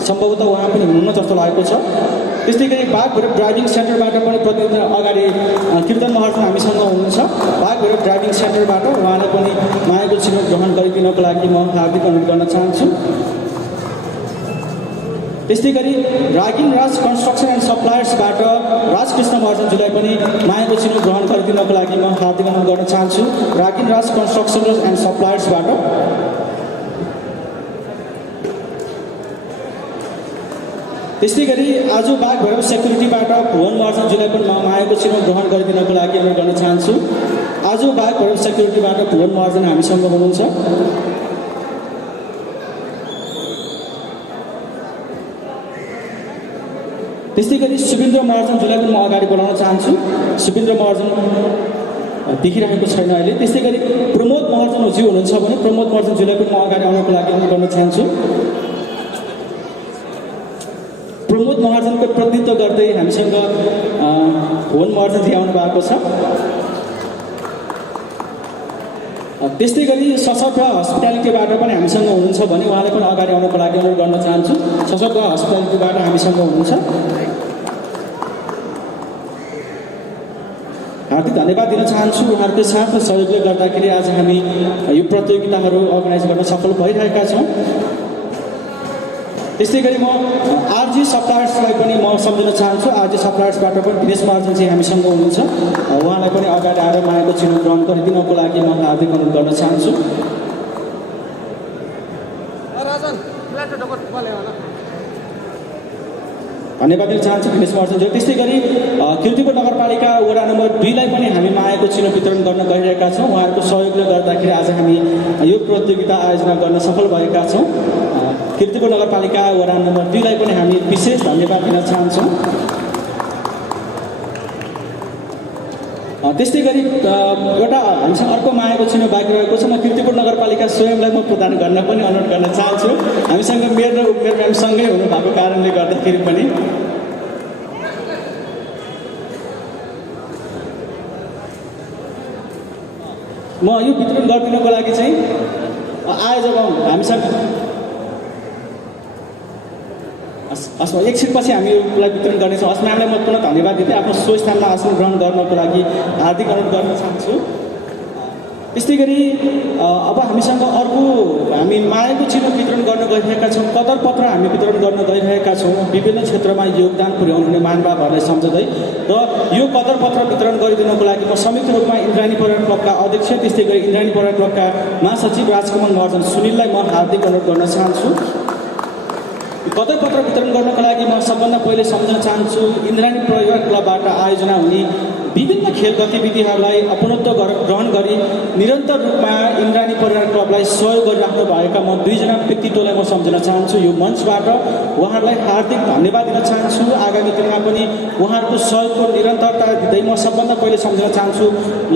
सम्भवतः उहाँ पनि हुनुहुन्न जस्तो लागेको छ। त्यस्तै गरी बाघभैरव ड्राइभिङ सेन्टरबाट पनि प्रतियोगिता अगाडि कीर्तन महर्जन हामीसँग हुनुहुन्छ। बाघभैरव ड्राइभिङ सेन्टरबाट उहाँलाई पनि मायाको चिनो ग्रहण गरिदिनको लागि म हार्दिक अनुरोध गर्न चाहन्छु। त्यस्तै गरी रागिङ राज कन्स्ट्रक्सन एन्ड सप्लायर्सबाट राजकृष्ण महर्जनज्यूलाई पनि मायाको चिनो ग्रहण गरिदिनको लागि म हार्दिक अनुरोध गर्न चाहन्छु। रागिङ राज कन्स्ट्रक्सन एन्ड सप्लायर्सबाट त्यस्तै गरी आज बाघभैरव सेक्युरिटीबाट भुवन महर्जनज्यूलाई पनि म मायाको चिनो ग्रहण गरिदिनको लागि अनुरोध गर्न चाहन्छु। आज बाघभैरव सेक्युरिटीबाट भुवन महर्जन हामीसँग हुनुहुन्छ। त्यस्तै गरी सुबिन्द्र महर्जनज्यूलाई पनि म अगाडि बढाउन चाहन्छु। सुबिन्द्र महर्जन देखिरहेको छैन अहिले। त्यस्तै गरी प्रमोद महर्जनज्यू हुनुहुन्छ भने प्रमोद महर्जनज्यूलाई पनि म अगाडि आउनको लागि अनुरोध गर्न चाहन्छु। प्रमोद महर्जनको प्रतिनिधित्व गर्दै हामीसँग भुवन महर्जनजी आउनु भएको छ। त्यस्तै गरी सशक्त हस्पिटालिटीबाट पनि हामीसँग हुनुहुन्छ भने उहाँले पनि अगाडि आउनको लागि अनुरोध गर्न चाहन्छु। सशक्त हस्पिटालिटीबाट हामीसँग हुनुहुन्छ। हार्दिक धन्यवाद दिन चाहन्छु। उहाँहरूको साथ र सहयोगले गर्दाखेरि आज हामी यो प्रतियोगिताहरू अर्गनाइज गर्न सफल भइरहेका छौँ। त्यस्तै गरी म आरजी सप्लायर्सलाई पनि म सम्झिन चाहन्छु। आरजी सप्लायर्सबाट पनि दिनेश महर्जनजी हामीसँग हुनुहुन्छ। उहाँलाई पनि अगाडि आएर मायाको चिनो ग्रहण गरिदिनको लागि म हार्दिक अनुरोध गर्न चाहन्छु। धन्यवाद दिन चाहन्छु दिनेश महर्जनजी। त्यस्तै गरी किर्तिपुर नगरपालिका वडा नम्बर 2लाई पनि हामी मायाको चिनो वितरण गर्न गइरहेका छौँ। उहाँहरूको सहयोगले गर्दाखेरि आज हामी यो प्रतियोगिता आयोजना गर्न सफल भएका छौँ। किर्तिपुर नगरपालिका वडा नम्बर 2लाई पनि हामी विशेष धन्यवाद दिन चाहन्छौँ। त्यस्तै गरी एउटा हामीसँग अर्को मायाको चिनो बाँकी रहेको छ। म किर्तिपुर नगरपालिका स्वयंलाई म प्रदान गर्न पनि अनुरोध गर्न चाहन्छु। हामीसँग मेयर र उपमेयर म्यामसँगै हुनुभएको कारणले गर्दाखेरि पनि म यो वितरण गरिदिनको लागि चाहिँ आयोजक हामीसँग एकछिनपछि हामी यसलाई वितरण गर्नेछौँ। म्यामलाई म पुनः धन्यवाद दिँदै आफ्नो स्थानमा आसन ग्रहण गर्नको लागि हार्दिक अनुरोध गर्न चाहन्छु। त्यस्तै गरी अब हामीसँग अर्को हामी मायाको चिनो वितरण गर्न गइरहेका छौँ। कदर पत्र हामी वितरण गर्न गइरहेका छौँ विभिन्न क्षेत्रमा योगदान पुर्याउने महानुभावहरूलाई सम्झँदै। र यो कदर पत्र वितरण गरिदिनको लागि म संयुक्त रूपमा इन्द्राणी परिवार क्लबका अध्यक्ष त्यस्तै गरी इन्द्राणी परिवार क्लबका महासचिव राजकुमार महर्जन सुनिललाई म हार्दिक अनुरोध गर्न चाहन्छु। कदर पत्र वितरण गर्नको लागि म सबभन्दा पहिले सम्झन चाहन्छु इन्द्राणी परिवार क्लबबाट आयोजना हुने विभिन्न खेल गतिविधिहरूलाई अपनत्व ग्रहण गरी निरन्तर रूपमा इन्द्राणी परिवार क्लबलाई सहयोग गरिराख्नु भएका म 2 जना व्यक्तित्वलाई म सम्झन चाहन्छु। यो मञ्चबाट उहाँहरूलाई हार्दिक धन्यवाद दिन चाहन्छु। आगामी दिनमा पनि उहाँहरूको सहयोगको निरन्तरता दिँदै म सबभन्दा पहिले सम्झन चाहन्छु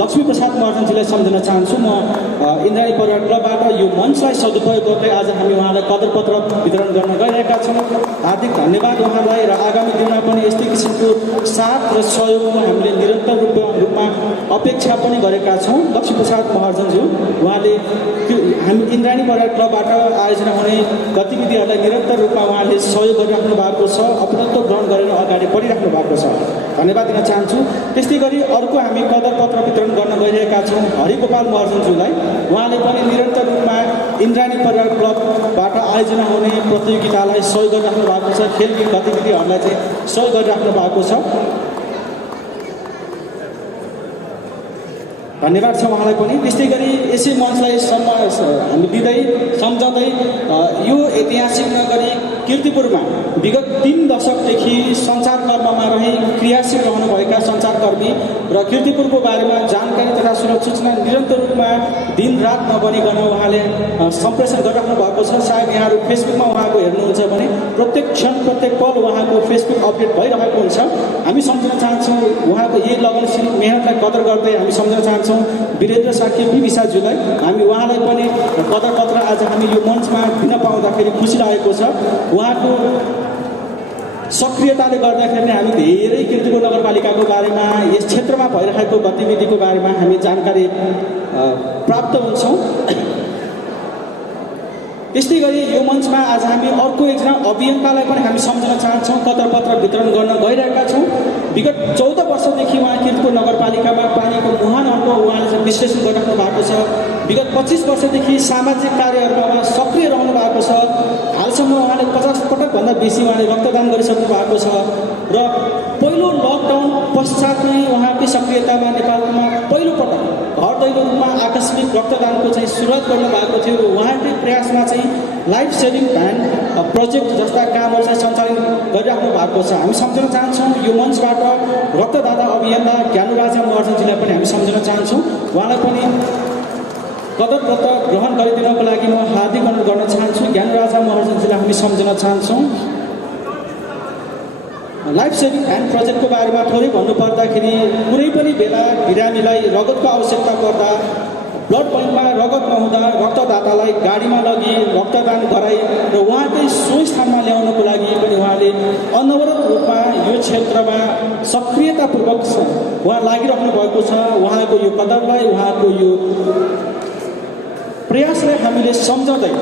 लक्ष्मी प्रसाद महर्जनजीलाई सम्झन चाहन्छु। म इन्द्राणी परिवार क्लबबाट यो मञ्चलाई सदुपयोग गर्दै आज हामी उहाँलाई कदर पत्र वितरण गर्न गइरहेका छौँ। हार्दिक धन्यवाद उहाँलाई। र आगामी दिनमा पनि यस्तै किसिमको साथ र सहयोगको हामीले निरन्तर रूपमा अपेक्षा पनि गरेका छौँ। लक्ष्मी प्रसाद महर्जनज्यू उहाँले हामी इन्द्राणी परिवार क्लबबाट आयोजना हुने गतिविधिहरूलाई निरन्तर रूपमा उहाँले सहयोग गरिराख्नु भएको छ। अपनत्व ग्रहण गरेर अगाडि बढिराख्नु भएको छ। धन्यवाद दिन चाहन्छु। त्यस्तै गरी अर्को हामी कदर पत्र वितरण गर्न गइरहेका छौँ हरिगोपाल महर्जनज्यूलाई। उहाँले पनि निरन्तर रूपमा इन्द्राणी परिवार क्लबबाट आयोजना हुने प्रतियोगितालाई सहयोग गरिराख्नु भएको छ। खेलकुद गतिविधिहरूलाई चाहिँ सहयोग गरिराख्नु भएको छ। धन्यवाद छ उहाँलाई पनि। त्यस्तै गरी यसै मञ्चलाई हामी दिँदै सम्झँदै यो ऐतिहासिक नगरी किर्तिपुरमा विगत 3 दशकदेखि सञ्चारकर्ममा रही क्रियाशील रहनुभएका सञ्चारकर्मी र किर्तिपुरको बारेमा जानकारी तथा सूचना निरन्तर रूपमा दिनरात नबनिकन उहाँले सम्प्रेषण गरिराख्नु भएको छ। सायद यहाँहरू फेसबुकमा उहाँको हेर्नुहुन्छ भने प्रत्येक क्षण प्रत्येक पल उहाँको फेसबुक अपडेट भइरहेको हुन्छ। हामी सम्झन चाहन्छौँ उहाँको यही लगनशील मेहनतलाई कदर गर्दै हामी सम्झन चाहन्छौँ वीरेन्द्र साक्य विशाज्यूलाई। हामी उहाँलाई पनि कदर पत्र आज हामी यो मञ्चमा दिन पाउँदाखेरि खुसी लागेको छ। उहाँको सक्रियताले गर्दाखेरि नै हामी धेरै किर्तिपुर नगरपालिकाको बारेमा यस क्षेत्रमा भइरहेको गतिविधिको बारेमा हामी जानकारी प्राप्त हुन्छौँ। त्यस्तै गरी यो मञ्चमा आज हामी अर्को एकजना अभियन्तालाई पनि हामी सम्झन चाहन्छौँ, कदरपत्र वितरण गर्न गइरहेका छौँ। विगत 14 वर्षदेखि उहाँ किर्तिपुर नगरपालिकामा पानीको मुहानहरूको उहाँले चाहिँ विश्लेषण गरिराख्नु भएको छ। विगत 25 वर्षदेखि सामाजिक कार्यहरूमा उहाँ सक्रिय रहनु भएको छ। हालसम्म उहाँले 50 पटकभन्दा बेसी उहाँले रक्तदान गरिसक्नु भएको छ र पहिलो लकडाउन पश्चात नै उहाँकै सक्रियतामा नेपालमा पहिलोपटक घर दैलो रूपमा आकस्मिक रक्तदानको चाहिँ सुरुवात गर्नु भएको थियो र उहाँकै प्रयासमा चाहिँ लाइफ सेभिङ भ्यान प्रोजेक्ट जस्ता कामहरू चाहिँ सञ्चालन गरिराख्नु भएको छ। हामी सम्झन चाहन्छौँ यो मञ्चबाट रक्तदाता अभियन्ता ज्ञानुराजा महर्जनजीलाई पनि हामी सम्झन चाहन्छौँ। उहाँलाई पनि कदरपत्र ग्रहण गरिदिनको लागि म हार्दिक अनुरोध गर्न चाहन्छु। ज्ञानुराजा महर्जनजीलाई हामी सम्झन चाहन्छौँ। लाइफ सेभिङ भ्यान प्रोजेक्टको बारेमा थोरै भन्नुपर्दाखेरि कुनै पनि बेला बिरामीलाई रगतको आवश्यकता पर्दा ब्लड ब्याङ्कमा रगत नहुँदा रक्तदातालाई गाडीमा लगी रक्तदान गराई र उहाँकै सोही स्थानमा ल्याउनको लागि पनि उहाँले अनवरत रूपमा यो क्षेत्रमा सक्रियतापूर्वक उहाँ लागिरहनु भएको छ। उहाँको यो कदरलाई उहाँको यो प्रयासलाई हामीले सम्झँदै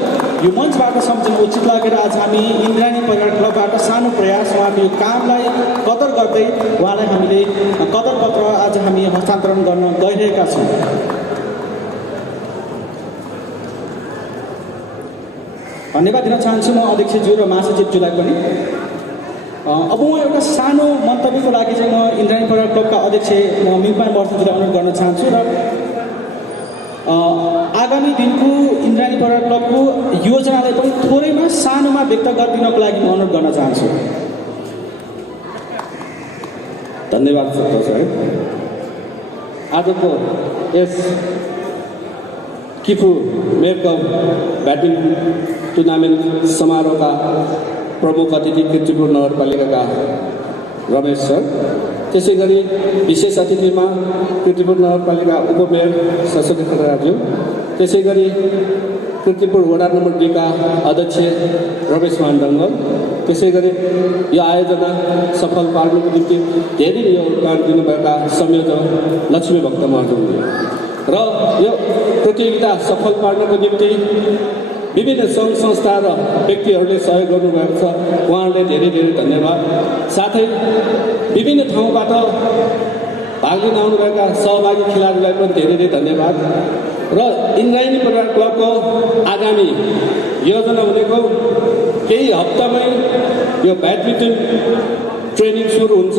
यो मञ्चबाट सम्झनु उचित लागेर आज हामी इन्द्राणी परिवार क्लबबाट सानो प्रयास उहाँको यो कामलाई कदर गर्दै उहाँलाई हामीले कदरपत्र आज हामी हस्तान्तरण गर्न गइरहेका छौँ। धन्यवाद दिन चाहन्छु म अध्यक्षज्यू र महासचिवज्यूलाई पनि। अब म एउटा सानो मन्तव्यको लागि चाहिँ म इन्द्राणी परिवार क्लबका अध्यक्ष मिङपान वर्षज्यूलाई अनुरोध गर्न चाहन्छु र आगामी दिनको इन्द्राणी परिवार क्लबको योजनालाई पनि थोरैमा सानोमा व्यक्त गरिदिनको लागि म अनुरोध गर्न चाहन्छु। धन्यवाद सन्तोष है। आजको यस Kipu mayor cup badminton tournament समारोहका प्रमुख अतिथि किर्तिपुर नगरपालिकाका रमेश सर, त्यसै गरी विशेष अतिथिमा किर्तिपुर नगरपालिका उपमेयर सरस्वती खतराज्यू, त्यसै गरी किर्तिपुर वडा नम्बर 2 का अध्यक्ष रमेश मान दङ्गल, त्यसै गरी यो आयोजना सफल पार्नुको निम्ति धेरै योगदान दिनुभएका संयोजक लक्ष्मी भक्त महर्जनजी र यो प्रतियोगिता सफल पार्नको निम्ति विभिन्न सङ्घ संस्था र व्यक्तिहरूले सहयोग गर्नुभएको छ। उहाँहरूले धेरै धेरै धन्यवाद। साथै विभिन्न ठाउँबाट भाग लिन आउनुभएका सहभागी खेलाडीलाई पनि धेरै धेरै धन्यवाद। र इन्द्राणी परिवार क्लबको आगामी योजना भनेको केही हप्तामै यो ब्याडमिन्टन ट्रेनिङ सुरु हुन्छ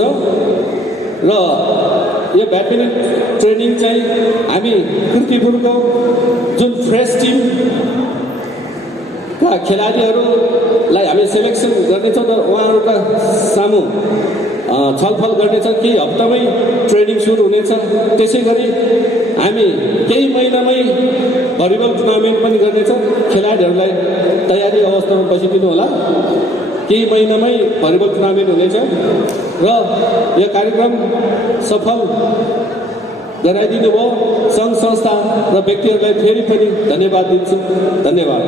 र यो ब्याडमिन्टन ट्रेनिङ चाहिँ हामी किर्तिपुरको जुन फ्रेस टिम खेलाडीहरूलाई हामी सेलेक्सन गर्नेछौँ र उहाँहरूका सामु छलफल गर्नेछौँ। केही हप्तामै ट्रेनिङ सुरु हुनेछ। त्यसै गरी हामी केही महिनामै भलिबल टुर्नामेन्ट पनि गर्नेछौँ। खेलाडीहरूलाई तयारी अवस्थामा बसिदिनु होला। केही महिनामै भलिबल टुर्नामेन्ट हुनेछ र यो कार्यक्रम सफल गराइदिनु भयो। सङ्घ संस्था र व्यक्तिहरूलाई फेरि पनि धन्यवाद दिन्छु। धन्यवाद।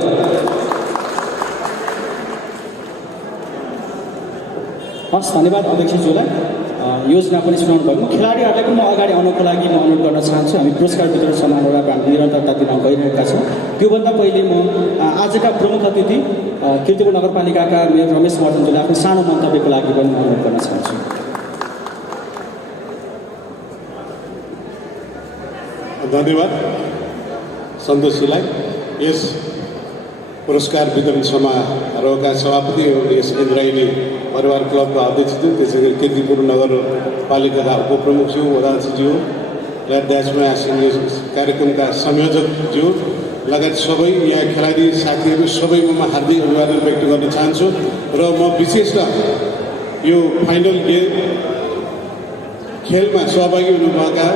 हस्, धन्यवाद अध्यक्षज्यूलाई। योजना पनि सुनाउनु भएको। खेलाडीहरूलाई पनि म अगाडि आउनको लागि म अनुरोध गर्न चाहन्छु। हामी पुरस्कार वितरण समारोहलाई हामी निरन्तरता दिन गइरहेका छौँ। त्योभन्दा पहिले म आजका प्रमुख अतिथि किर्तिपुर नगरपालिकाका मेयर रमेश महर्जनजीलाई आफ्नो सानो मन्तव्यको लागि पनि म अनुरोध गर्न चाहन्छु। धन्यवाद सन्तोषजीलाई। यस पुरस्कार वितरण समारोहका सभापति एवं यस इन्द्राणी परिवार क्लबका अध्यक्षज्यू, त्यसै गरी किर्तिपुर नगरपालिकाका उपप्रमुखज्यू, वडाध्यक्षज्यू र अध्यात्ममा आसन कार्यक्रमका संयोजकज्यू लगायत सबै यहाँ खेलाडी साथीहरू सबैको म हार्दिक अभिवादन व्यक्त गर्न चाहन्छु र म विशेष त यो फाइनल गेम खेलमा सहभागी हुनुभएका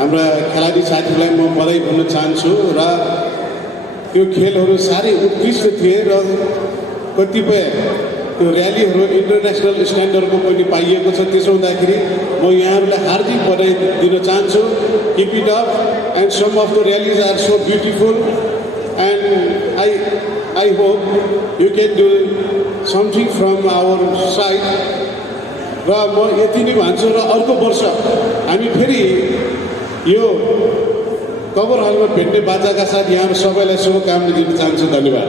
हाम्रा खेलाडी साथीहरूलाई म बधाई भन्न चाहन्छु र यो खेलहरू साह्रै उत्कृष्ट थिए र कतिपय त्यो र्यालीहरू इन्टरनेसनल स्ट्यान्डर्डको पनि पाइएको छ। त्यसो हुँदाखेरि म यहाँहरूलाई हार्दिक बधाई दिन चाहन्छु। Keep it up and some of the rallies are so beautiful and I hope you can do something from our side र म यति नै भन्छु र अर्को वर्ष हामी फेरि यो कभर हलमा भेट्ने बाचाका साथ यहाँ सबैलाई शुभकामना दिन चाहन्छु। धन्यवाद।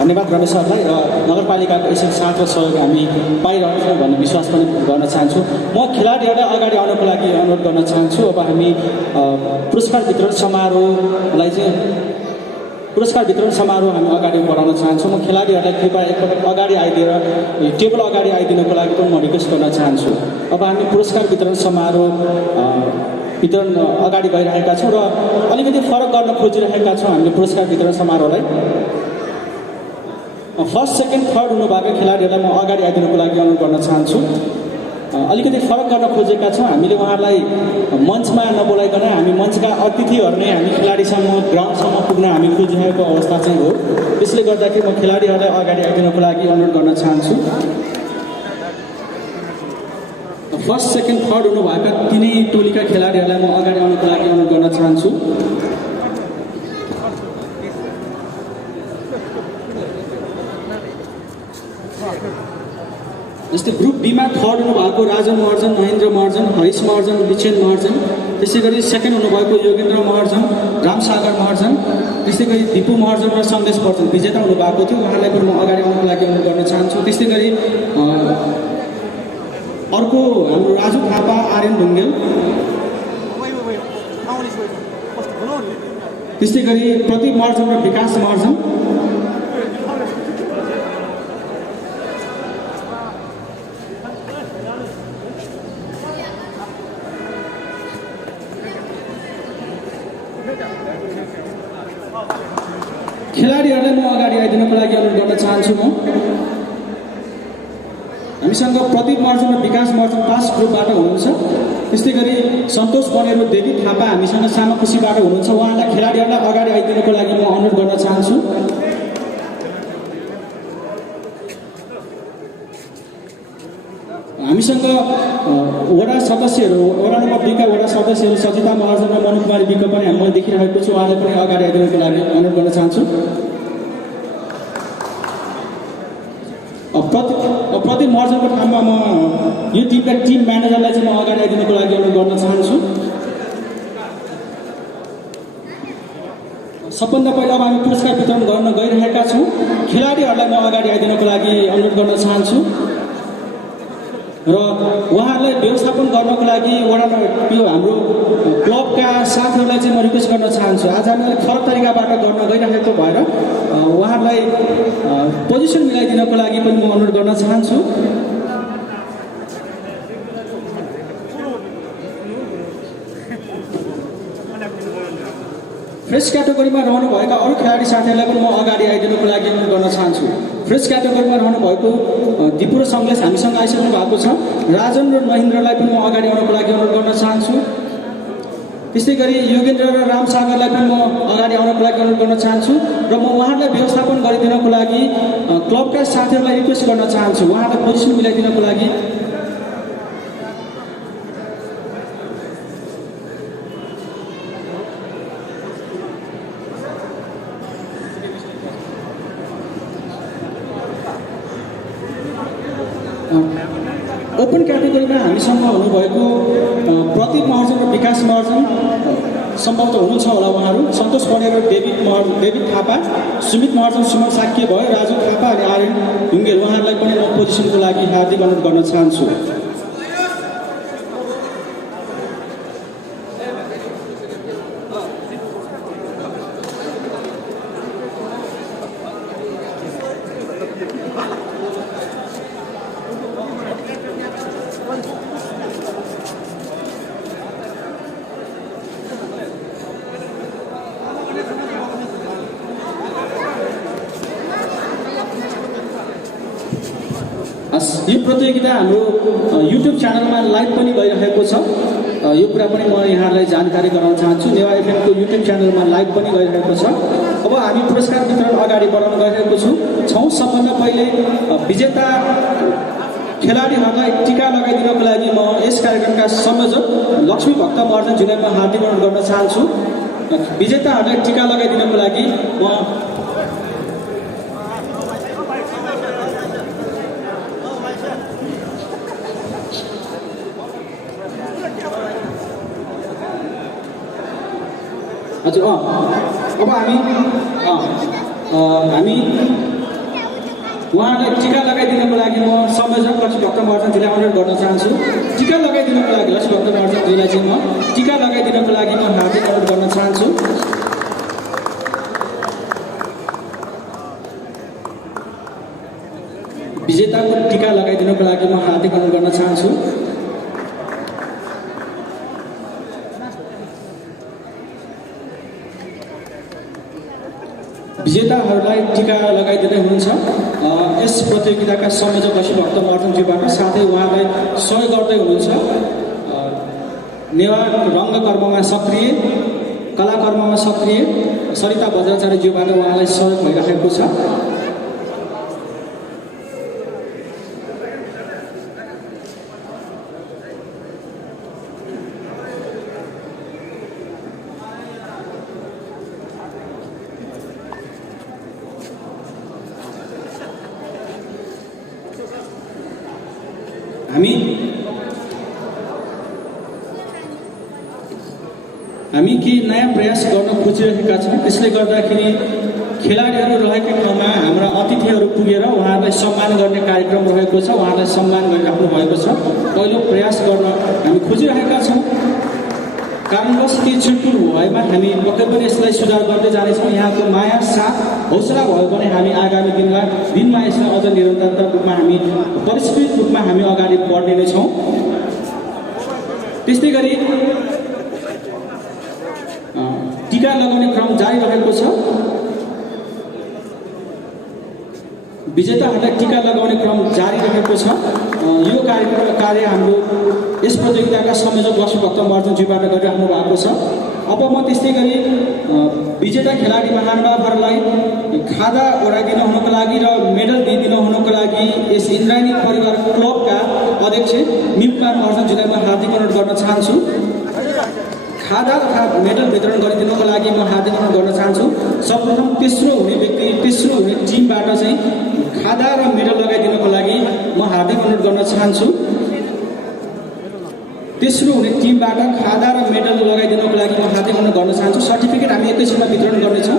धन्यवाद रमेश सरलाई र नगरपालिकाको यसरी साथ र सहयोग हामी पाइरहेछौँ भन्ने विश्वास पनि गर्न चाहन्छु। म खेलाडीहरूलाई अगाडि आउनको लागि अनुरोध गर्न चाहन्छु। अब हामी पुरस्कार वितरण समारोहलाई चाहिँ पुरस्कार वितरण समारोह हामी अगाडि बढाउन चाहन्छौँ। म खेलाडीहरूलाई कृपया एकपटक अगाडि आइदिएर टेबल अगाडि आइदिनको लागि पनि म रिक्वेस्ट गर्न चाहन्छु। अब हामी पुरस्कार वितरण समारोह वितरण अगाडि गइरहेका छौँ र अलिकति फरक गर्न खोजिरहेका छौँ हामीले पुरस्कार वितरण समारोहलाई। फर्स्ट सेकेन्ड थर्ड हुनुभएको खेलाडीहरूलाई म अगाडि आइदिनुको लागि अनुरोध गर्न चाहन्छु। अलिकति फरक गर्न खोजेका छौँ हामीले उहाँहरूलाई मञ्चमा नबोलाइकन हामी मञ्चका अतिथिहरू नै हामी खेलाडीसम्म ग्राउन्डसम्म पुग्न हामी खोजिरहेको अवस्था चाहिँ हो। त्यसले गर्दाखेरि म खेलाडीहरूलाई अगाडि आइदिनुको लागि अनुरोध गर्न चाहन्छु। फर्स्ट सेकेन्ड थर्ड हुनुभएका तिनै टोलीका खेलाडीहरूलाई म अगाडि आउनुको लागि अनुरोध गर्न चाहन्छु। जस्तै ग्रुप बीमा थर्ड हुनुभएको राजन महर्जन, महेन्द्र महर्जन, हरिश महर्जन, विचेन महर्जन, त्यसै गरी सेकेन्ड हुनुभएको योगेन्द्र महर्जन, रामसागर महर्जन, त्यस्तै गरी दिपु महर्जन र सन्देश महर्जन विजेता हुनुभएको थियो। उहाँलाई पनि म अगाडि आउनको लागि अनुरोध गर्न चाहन्छु। त्यस्तै गरी अर्को हाम्रो राजु थापा, आर्यन ढुङ्गेल, त्यस्तै गरी प्रदीप महर्जन र विकास महर्जन, खेलाडीहरूलाई म अगाडि आइदिनुको लागि अनुरोध गर्न चाहन्छु। म हामीसँग प्रदीप महर्जन र विकास महर्जन पास ग्रुपबाट हुनुहुन्छ। त्यस्तै गरी सन्तोष बनेरो, देवी थापा हामीसँग सामाखुसीबाट हुनुहुन्छ। उहाँलाई खेलाडीहरूलाई अगाडि आइदिनुको लागि म अनुरोध गर्न चाहन्छु। हामीसँग वडा सदस्यहरू, वडा नम्बर 2 का वडा सदस्यहरू सजिता महर्जन र मनु कुमारी विक पनि मैले देखिरहेको छु। उहाँलाई पनि अगाडि आइदिनुको लागि अनुरोध गर्न चाहन्छु। प्रदीप महर्जनको ठाउँमा म यो टिमका टिम म्यानेजरलाई चाहिँ म अगाडि आइदिनुको लागि अनुरोध गर्न चाहन्छु। सबभन्दा पहिला अब हामी पुरस्कार वितरण गर्न गइरहेका छौँ। खेलाडीहरूलाई म अगाडि आइदिनुको लागि अनुरोध गर्न चाहन्छु र उहाँहरूलाई व्यवस्थापन गर्नको लागि यो हाम्रो क्लबका साथीहरूलाई चाहिँ म रिक्वेस्ट गर्न चाहन्छु। आज हामी अलिक फरक तरिकाबाट गर्न गइरहेको भएर उहाँहरूलाई पोजिसन मिलाइदिनको लागि पनि म अनुरोध गर्न चाहन्छु। फ्रेस क्याटेगोरीमा रहनुभएका अरू खेलाडी साथीहरूलाई पनि म अगाडि आइदिनुको लागि अनुरोध गर्न चाहन्छु। फ्रेस क्याटेगोरीमा रहनुभएको दिपु र सङ्गलेश हामीसँग आइसक्नु भएको छ। राजन र महेन्द्रलाई पनि म अगाडि आउनको लागि अनुरोध गर्न चाहन्छु। त्यस्तै गरी योगेन्द्र र रामसागरलाई पनि म अगाडि आउनको लागि अनुरोध गर्न चाहन्छु र म उहाँहरूलाई व्यवस्थापन गरिदिनको लागि क्लबका साथीहरूलाई रिक्वेस्ट गर्न चाहन्छु। उहाँहरूलाई पोजिसन मिलाइदिनको लागि ओपन क्याटेगोरीमा हामीसँग हुनुभएको प्रदीप महर्जन र विकास महर्जन सम्भवतः हुनुहुन्छ होला। उहाँहरू सन्तोष बनेर, डेभिड थापा, सुमित महर्जन, सुमन साक्य भयो, राजु थापा अनि आर्यन ढुङ्गेल उहाँहरूलाई पनि म पोजिसनको लागि हार्दिक अनुरोध गर्न चाहन्छु। यो प्रतियोगिता हाम्रो युट्युब च्यानलमा लाइभ पनि भइरहेको छ। यो कुरा पनि म यहाँलाई जानकारी गराउन चाहन्छु। नेवा एफएमको युट्युब च्यानलमा लाइभ पनि गइरहेको छ। अब हामी पुरस्कार वितरण अगाडि बढाउन गइरहेको छौँ। सबभन्दा पहिले विजेता खेलाडीहरूलाई टिका लगाइदिनको लागि म यस कार्यक्रमका संयोजक लक्ष्मी भक्त महर्जनज्यूलाई म हार्दिक अनुरोध गर्न चाहन्छु। विजेताहरूलाई टिका लगाइदिनको लागि म हजुर अब हामी उहाँलाई टिका लगाइदिनको लागि म संयोजक लक्ष्मी भक्त महर्जनज्यूलाई अनुरोध गर्न चाहन्छु। टिका लगाइदिनको लागि लक्ष्मी भक्त महर्जनज्यूलाई चाहिँ म टिका लगाइदिनको लागि म हार्दिक अनुरोध गर्न चाहन्छु। विजेताको टिका लगाइदिनको लागि म हार्दिक अनुरोध गर्न चाहन्छु। विजेताहरूलाई टिका लगाइदिँदै हुनुहुन्छ यस प्रतियोगिताका संयोजक लक्ष्मी भक्त महर्जनज्यूबाट, साथै उहाँलाई सहयोग गर्दै हुनुहुन्छ नेवा रङ्गकर्ममा सक्रिय, कलाकर्ममा सक्रिय सरिता बज्राचार्यज्यूबाट उहाँलाई सहयोग भइरहेको छ। हामी केही नयाँ प्रयास गर्न खोजिरहेका छौँ। त्यसले गर्दाखेरि खेलाडीहरू रहेको ठाउँमा हाम्रा अतिथिहरू पुगेर उहाँहरूलाई सम्मान गर्ने कार्यक्रम रहेको छ। उहाँहरूलाई सम्मान गरिराख्नु भएको छ। पहिलो प्रयास गर्न हामी खोजिरहेका छौँ। कारणवश केही छुटपुट भएमा हामी पक्कै पनि यसलाई सुधार गर्दै जानेछौँ। यहाँको माया साथ हौसला भयो भने हामी आगामी दिनमा यसलाई अझ निरन्तरता रूपमा हामी परिष्कृत रूपमा हामी अगाडि बढ्ने नै छौँ। त्यस्तै गरी टिका लगाउने क्रम जारी रहेको छ। विजेताहरूलाई टिका लगाउने क्रम जारी रहेको छ। यो कार्य हाम्रो यस प्रतियोगिताका संयोजक लक्ष्मी भक्त महर्जनज्यूबाट गरिराख्नु भएको छ। अब म त्यस्तै गरी विजेता खेलाडी महानुभावहरूलाई खादा ओढाइदिनु हुनुको लागि र मेडल दिइदिनु हुनुको लागि यस इन्द्रायणी परिवार क्लबका अध्यक्ष निपुकुमार महर्जनज्यूलाई म हार्दिक अनुरोध गर्न चाहन्छु। खादा तथा मेडल वितरण गरिदिनुको लागि म हार्दिक अनुरोध गर्न चाहन्छु। सर्वप्रथम तेस्रो हुने टिमबाट चाहिँ खादा र मेडल लगाइदिनुको लागि म हार्दिक अनुरोध गर्न चाहन्छु। तेस्रो हुने टिमबाट खादा र मेडल लगाइदिनुको लागि म हार्दिक अनुरोध गर्न चाहन्छु। सर्टिफिकेट हामी एकैछिनमा वितरण गर्नेछौँ।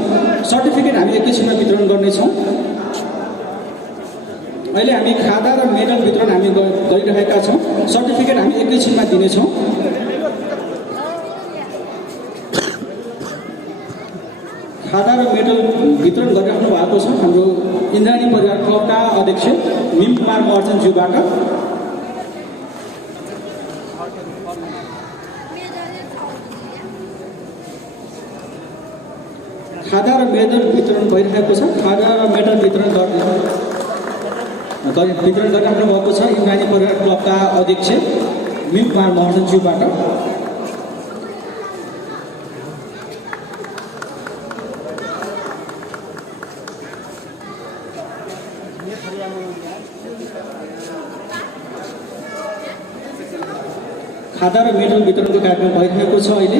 अहिले हामी खादा र मेडल वितरण हामी गरिरहेका छौँ। सर्टिफिकेट हामी एकैछिनमा दिनेछौँ। खादा र मेडल वितरण गरिराख्नु भएको छ हाम्रो इन्द्रायणी परिवार क्लबका अध्यक्ष निपुकुमार महर्जनज्यूबाट। खादा र मेडल वितरण भइरहेको छ। खादा र मेडल वितरण गरिराख्नु भएको छ इन्द्रायणी परिवार क्लबका अध्यक्ष निपुकुमार महर्जनज्यूबाट। खादा र मेडल वितरणको कार्यक्रम भइरहेको छ। अहिले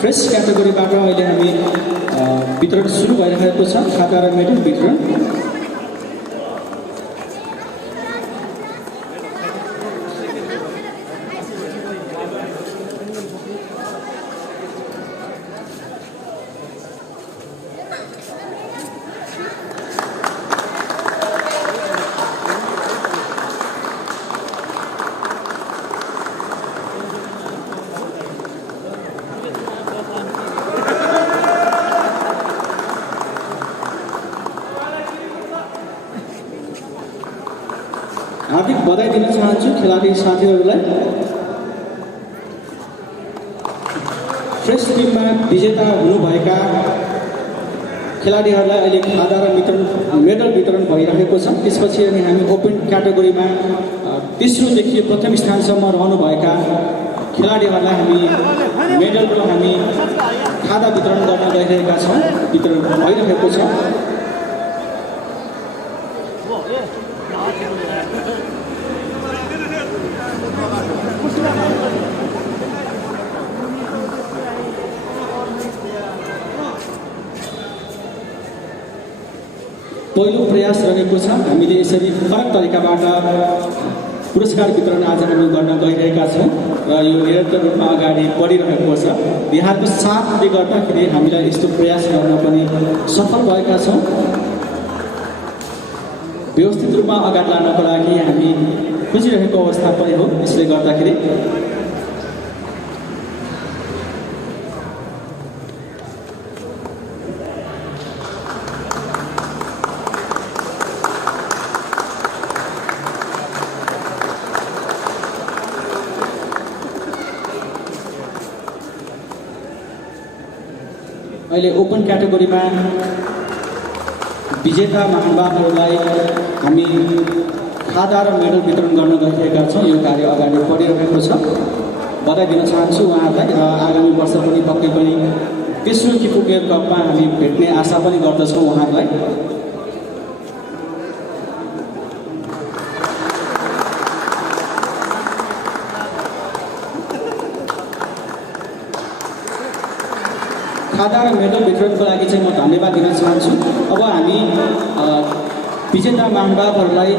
फ्रेस क्याटेगोरीबाट अहिले हामी वितरण सुरु भइरहेको छ। खादा र मेडल वितरण हार्दिक बधाई दिन चाहन्छु खेलाडी साथीहरूलाई। फ्रेस टिममा विजेता हुनुभएका खेलाडीहरूलाई अहिले खादा र मेडल वितरण भइरहेको छ। त्यसपछि अनि हामी ओपन क्याटेगोरीमा तेस्रोदेखि प्रथम स्थानसम्म रहनुभएका खेलाडीहरूलाई हामी मेडल र हामी खादा वितरण गर्न गइरहेका छौँ। वितरण भइरहेको छ। पहिलो प्रयास रहेको छ। हामीले यसरी फरक तरिकाबाट पुरस्कार वितरण आज हामी गर्न गइरहेका छौँ र यो निरन्तर रूपमा अगाडि बढिरहेको छ। बिहारको साथले गर्दाखेरि हामीलाई यस्तो प्रयास गर्न पनि सफल भएका छौँ। व्यवस्थित रूपमा अगाडि लानको लागि हामी खोजिरहेको अवस्था पनि हो। यसले गर्दाखेरि अहिले ओपन क्याटेगोरीमा विजेता महानुभावहरूलाई हामी खादा र मेडल वितरण गर्न गइरहेका छौँ। यो कार्य अगाडि बढिरहेको छ। बधाई दिन चाहन्छु उहाँहरूलाई र आगामी वर्ष पनि पक्कै पनि तेस्रो किपु गेम कपमा हामी भेट्ने आशा पनि गर्दछौँ उहाँहरूलाई। खादा र मेडल वितरणको लागि चाहिँ म धन्यवाद दिन चाहन्छु। अब हामी विजेता महानुभावहरूलाई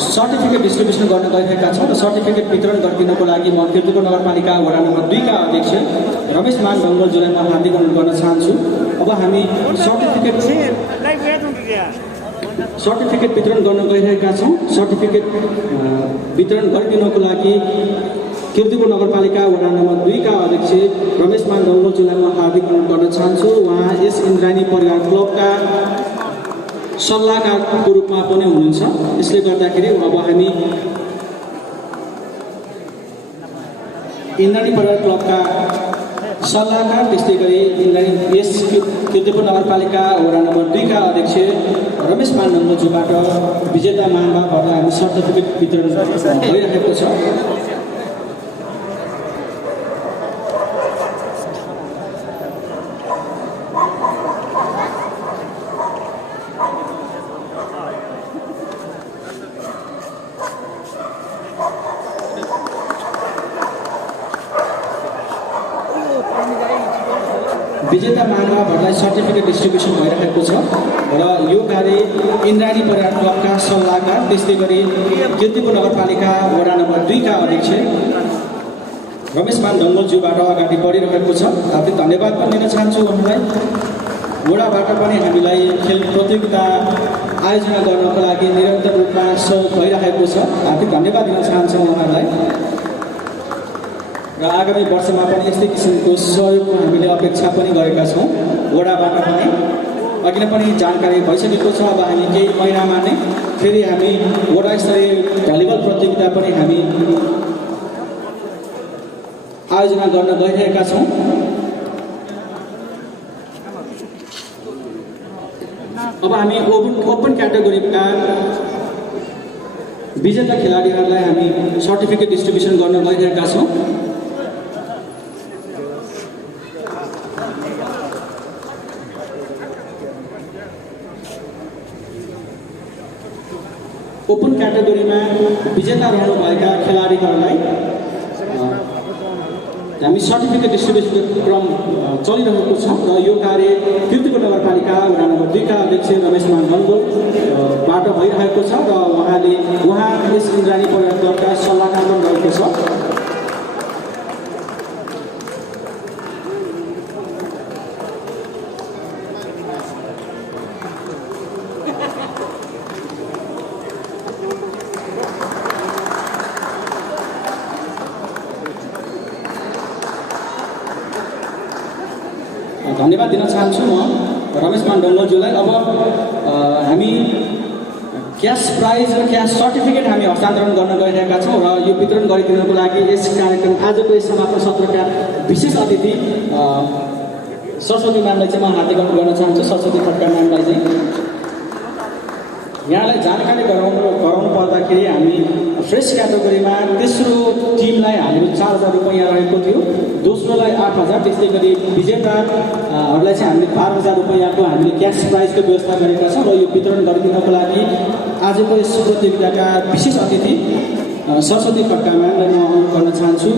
सर्टिफिकेट डिस्ट्रिब्युसन गर्न गइरहेका छौँ र सर्टिफिकेट वितरण गरिदिनको लागि म किर्तिपुर नगरपालिका वडा नम्बर 2 का अध्यक्ष रमेश मान ढङ्गोलज्यूलाई म हार्दिक अनुरोध गर्न चाहन्छु। अब हामी सर्टिफिकेट वितरण गर्न गइरहेका छौँ। सर्टिफिकेट वितरण गरिदिनको लागि किर्तिपुर नगरपालिका वडा नम्बर 2 का अध्यक्ष रमेश मान ढङ्गोलज्यूलाई म हार्दिक अनुरोध गर्न चाहन्छु। उहाँ यस इन्द्राणी परिवार क्लबका सल्लाहकारको रूपमा पनि हुनुहुन्छ। यसले गर्दाखेरि अब हामी इन्द्राणी परिवार क्लबका सल्लाहकार त्यस्तै गरी इन्द्राणी यस किर्तिपुर नगरपालिका वडा नम्बर 2 का अध्यक्ष रमेश मान ढङ्गोलज्यूबाट विजेता महानुभावहरूलाई हामी सर्टिफिकेट वितरण भइरहेको छ। विजेता महानुभावहरूलाई सर्टिफिकेट डिस्ट्रिब्युसन भइरहेको छ र यो कार्य इन्द्राणी परिवार क्लबका सल्लाहकार त्यस्तै गरी किर्तिपुर नगरपालिका वडा नम्बर 2 का अध्यक्ष रमेश मान ढङ्गोलज्यूबाट अगाडि बढिरहेको छ। हार्दिक धन्यवाद पनि दिन चाहन्छु उहाँलाई। वडाबाट पनि हामीलाई खेल प्रतियोगिता आयोजना गर्नको लागि निरन्तर रूपमा सहयोग भइरहेको छ। हार्दिक धन्यवाद दिन चाहन्छु उहाँहरूलाई र आगामी वर्षमा पनि यस्तै किसिमको सहयोगको हामीले अपेक्षा पनि गरेका छौँ वडाबाट पनि। अघि नै पनि जानकारी भइसकेको छ। अब हामी केही महिनामा नै फेरि हामी वडा स्तरीय भलिबल प्रतियोगिता पनि हामी आयोजना गर्न गइरहेका छौँ। अब हामी ओपन क्याटेगोरीका विजेता खेलाडीहरूलाई हामी सर्टिफिकेट डिस्ट्रिब्युसन गर्न गइरहेका छौँ। ओपन क्याटेगोरीमा विजेता रहनुभएका खेलाडीहरूलाई हामी सर्टिफिकेट डिस्ट्रिब्युसन क्रम चलिरहेको छ र यो कार्य किर्तिपुर नगरपालिका वडा नम्बर 2 का अध्यक्ष रमेश मान ढङ्गोलबाट भइरहेको छ र उहाँ यस इन्द्राणी परिवार क्लबका सल्लाहकार पनि रहेको छ। धन्यवाद दिन चाहन्छु म रमेश मान ढङ्गोलज्यूलाई। अब हामी क्यास प्राइज र क्यास सर्टिफिकेट हामी हस्तान्तरण गर्न गइरहेका छौँ र यो वितरण गरिदिनको लागि यस कार्यक्रम आजको यस समापन सत्रका विशेष अतिथि सरस्वती म्यामलाई चाहिँ म हार्दिक अनुरोध गर्न चाहन्छु। सरस्वती खड्का म्यामलाई चाहिँ यहाँलाई जानकारी गराउनु पर्दाखेरि हामी फ्रेस क्याटेगोरीमा तेस्रो टिमलाई हामीले 4,000 रुपैयाँ रहेको थियो, दोस्रोलाई 8,000, त्यस्तै गरी विजेताहरूलाई चाहिँ हामीले 12,000 रुपैयाँको हामीले क्यास प्राइजको व्यवस्था गरेका छौँ। र यो वितरण गरिदिनको लागि आजको यस प्रतियोगिताका विशेष अतिथि सरस्वती खड्का म्यामलाई म अनुरोध गर्न चाहन्छु।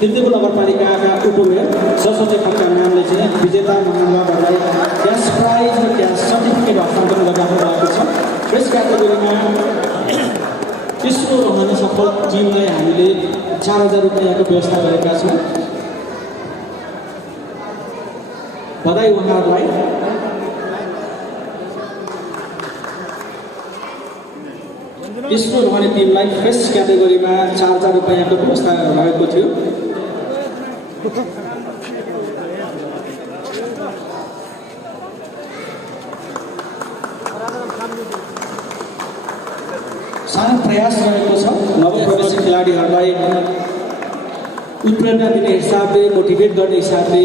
किर्तिपुर नगरपालिकाका उपमेयर सरस्वती खड्का म्यामले चाहिँ विजेता महानुभावहरूलाई क्यास प्राइज र क्यास सर्टिफिकेट हस्तान्तरण गरिराख्नु भएको छ। फ्रेस क्याटेगोरीमा तेस्रो रहन सफल टिमलाई हामीले 4,000 रुपैयाँको व्यवस्था गरेका छौँ। बधाई उहाँहरूलाई। तेस्रो रहने टिमलाई फ्रेस क्याटेगोरीमा 4,000 रुपैयाँको व्यवस्था रहेको थियो। सानो प्रयास रहेको छ नवप्रवेशी खेलाडीहरूलाई उत्प्रेरणा दिने हिसाबले, मोटिभेट गर्ने हिसाबले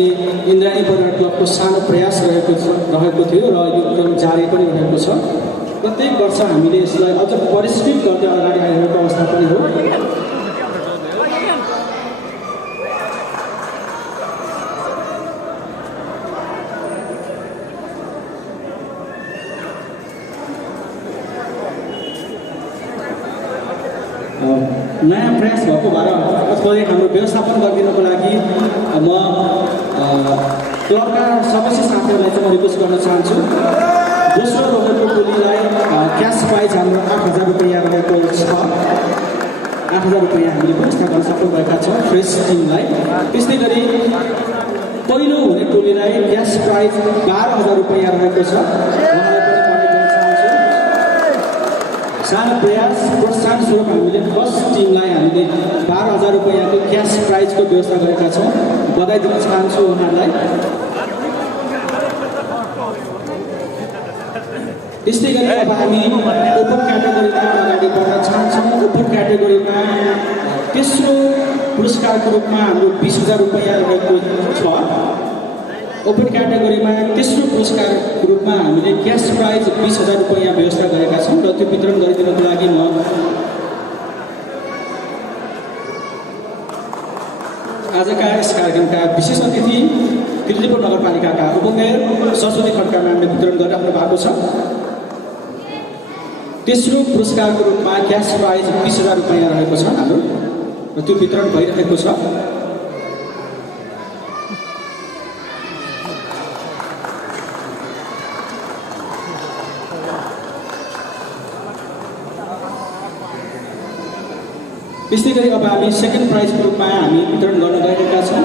इन्द्राणी परिवार क्लबको सानो प्रयास रहेको थियो र यो क्रम जारी पनि रहेको छ। प्रत्येक वर्ष हामीले यसलाई अझ परिष्कृत गर्दै अगाडि आइरहेको अवस्था पनि हो। नयाँ प्रयास भएको भएर हाम्रो व्यवस्थापन गरिदिनको लागि म क्लबका सदस्य साथीहरूलाई चाहिँ म रिक्वेस्ट गर्न चाहन्छु। दोस्रो रहेको टोलीलाई क्यास प्राइज हाम्रो 8,000 रुपैयाँ रहेको छ। 8,000 रुपैयाँ हामीले व्यवस्था गर्न सफल भएका छौँ फ्रेस टिमलाई। त्यस्तै गरी पहिलो हुने टोलीलाई क्यास प्राइज 12,000 रुपैयाँ रहेको छ। सानो प्रयास प्रोत्साहन स्वरूप हामीले फर्स्ट टिमलाई हामीले 12,000 रुपैयाँको क्यास प्राइजको व्यवस्था गरेका छौँ। बधाई दिन चाहन्छु उहाँहरूलाई। त्यस्तै गरी अब हामी ओपन क्याटेगोरीमा अगाडि बढ्न चाहन्छौँ। ओपन क्याटेगोरीमा तेस्रो पुरस्कारको रूपमा हाम्रो 20,000 रुपैयाँ रहेको छ। ओपन क्याटेगोरीमा तेस्रो पुरस्कारको रूपमा हामीले क्यास प्राइज 20,000 रुपैयाँ व्यवस्था गरेका छौँ र त्यो वितरण गरिदिनको लागि म आजका यस कार्यक्रमका विशेष अतिथि किर्तिपुर नगरपालिकाका उपमेयर सरस्वती खड्का म्यामले वितरण गरिराख्नु भएको छ। तेस्रो पुरस्कारको रूपमा क्यास प्राइज 20,000 रुपैयाँ रहेको छ हाम्रो र त्यो वितरण भइरहेको छ। त्यस्तै गरी अब हामी सेकेन्ड प्राइजको रूपमा हामी वितरण गर्न गइरहेका छौँ।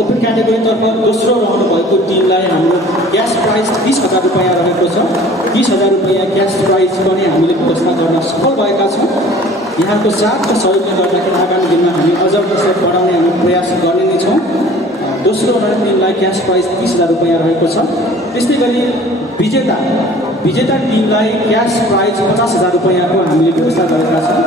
ओपन क्याटेगोरीतर्फ दोस्रो रहनु भएको टिमलाई हाम्रो क्यास प्राइज 20,000 रुपैयाँ रहेको छ। 20,000 रुपैयाँ क्यास प्राइज पनि हामीले व्यवस्था गर्न सफल भएका छौँ। यहाँको साथ र सहयोगले गर्दाखेरि आगामी दिनमा हामी अझ कसरी बढाउने हामी प्रयास गर्ने नै छौँ। दोस्रो रहने टिमलाई क्यास प्राइज 30,000 रुपैयाँ रहेको छ। त्यस्तै गरी विजेता टिमलाई क्यास प्राइज 50,000 रुपैयाँको हामीले व्यवस्था गरेका छौँ।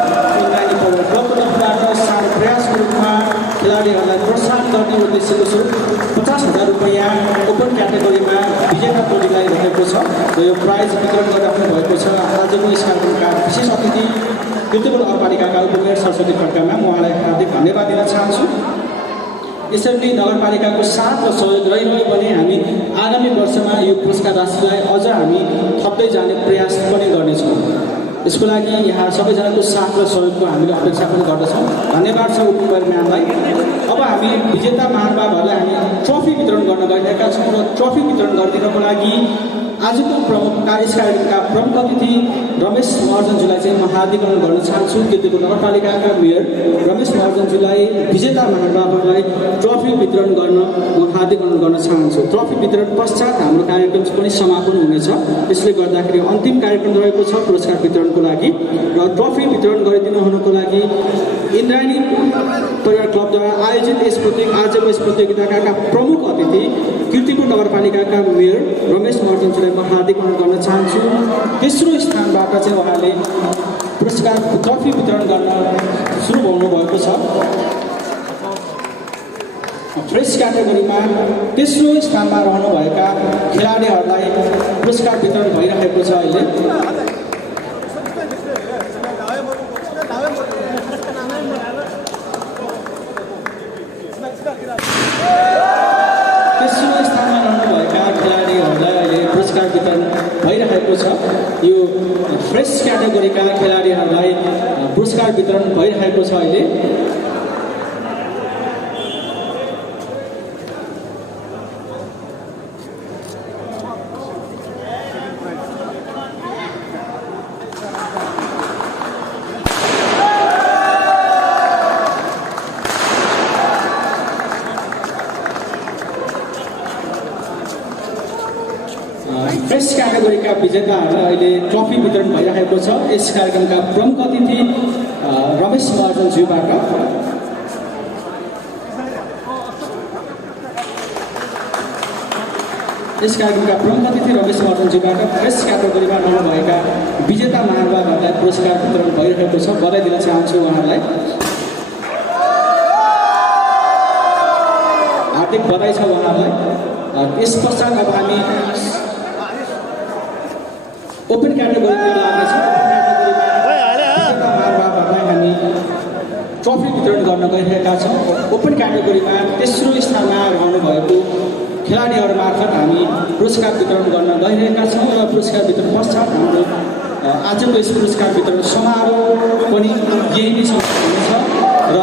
क्लबको तर्फबाट सानो प्रयासको रूपमा खेलाडीहरूलाई प्रोत्साहन गर्ने उद्देश्यको स्वरूप 50,000 रुपैयाँ ओपन क्याटेगोरीमा विजेता टोलीलाई रहेको छ र यो प्राइज वितरण गरिराख्नु भएको छ। आजको यस कार्यक्रमका विशेष अतिथि किर्तिपुर नगरपालिकाका उपमेयर सरस्वती खड्का म्याम, उहाँलाई हार्दिक धन्यवाद दिन चाहन्छु। यसरी नगरपालिकाको साथ र सहयोग रहिरह्यो भने हामी आगामी वर्षमा यो पुरस्कार राशिलाई अझ हामी थप्दै जाने प्रयास पनि गर्नेछौँ। यसको लागि यहाँ सबैजनाको साथ र सहयोगको हामीले अपेक्षा पनि गर्दछौँ। धन्यवाद छ उपमेयर म्यामलाई। अब हामी विजेता महानुभावहरूलाई हामी ट्रफी वितरण गर्न गइरहेका छौँ र ट्रफी वितरण गरिदिनको लागि आजको यस कार्यक्रमका प्रमुख अतिथि रमेश महर्जनज्यूलाई चाहिँ म हार्दिक अनुरोध गर्न चाहन्छु। किर्तिपुर नगरपालिकाका मेयर रमेश महर्जनज्यूलाई विजेता महानुभावहरूलाई ट्रफी वितरण गर्न म हार्दिक अनुरोध गर्न चाहन्छु। ट्रफी वितरण पश्चात हाम्रो कार्यक्रम पनि समापन हुनेछ। त्यसले गर्दाखेरि अन्तिम कार्यक्रम रहेको छ पुरस्कार वितरणको लागि र ट्रफी वितरण गरिदिनु हुनुको लागि इन्द्राणी परिवार क्लबद्वारा आयोजित आजको यस प्रतियोगिताका प्रमुख अतिथि किर्तिपुर नगरपालिकाका मेयर रमेश महर्जनज्यूलाई म हार्दिक अनुरोध गर्न चाहन्छु। तेस्रो स्थानबाट चाहिँ उहाँले पुरस्कार ट्रफी वितरण गर्न सुरु हुनुभएको छ। फ्रेस फ्रेस क्याटेगोरीमा तेस्रो स्थानमा रहनुभएका खेलाडीहरूलाई पुरस्कार वितरण भइरहेको छ अहिले। तेस्रो स्थानमा रहनुभएका खेलाडीहरूलाई अहिले पुरस्कार वितरण भइरहेको छ। यो फ्रेस क्याटेगोरीका खेलाडीहरूलाई पुरस्कार वितरण भइरहेको छ अहिले। फ्रेस क्याटेगोरीका विजेताहरूलाई अहिले ट्रफी वितरण भइरहेको छ। यस कार्यक्रमका प्रमुख अतिथि रमेश महर्जनज्यूबाट फ्रेस क्याटेगोरीमा रहनुभएका विजेता महानुभावहरूलाई पुरस्कार वितरण भइरहेको छ। बधाई दिन चाहन्छु उहाँहरूलाई, हार्दिक बधाई छ उहाँहरूलाई। यस पश्चात अब हामी ओपन क्याटेगोरीमा लाग्नेछौँ। हामी ट्रफी वितरण गर्न गइरहेका छौँ। ओपन क्याटेगोरीमा तेस्रो स्थानमा रहनुभएको खेलाडीहरू मार्फत हामी पुरस्कार वितरण गर्न गइरहेका छौँ र पुरस्कार वितरण पश्चात हाम्रो आजको यस पुरस्कार वितरण समारोह पनि यही नै हुनेछ र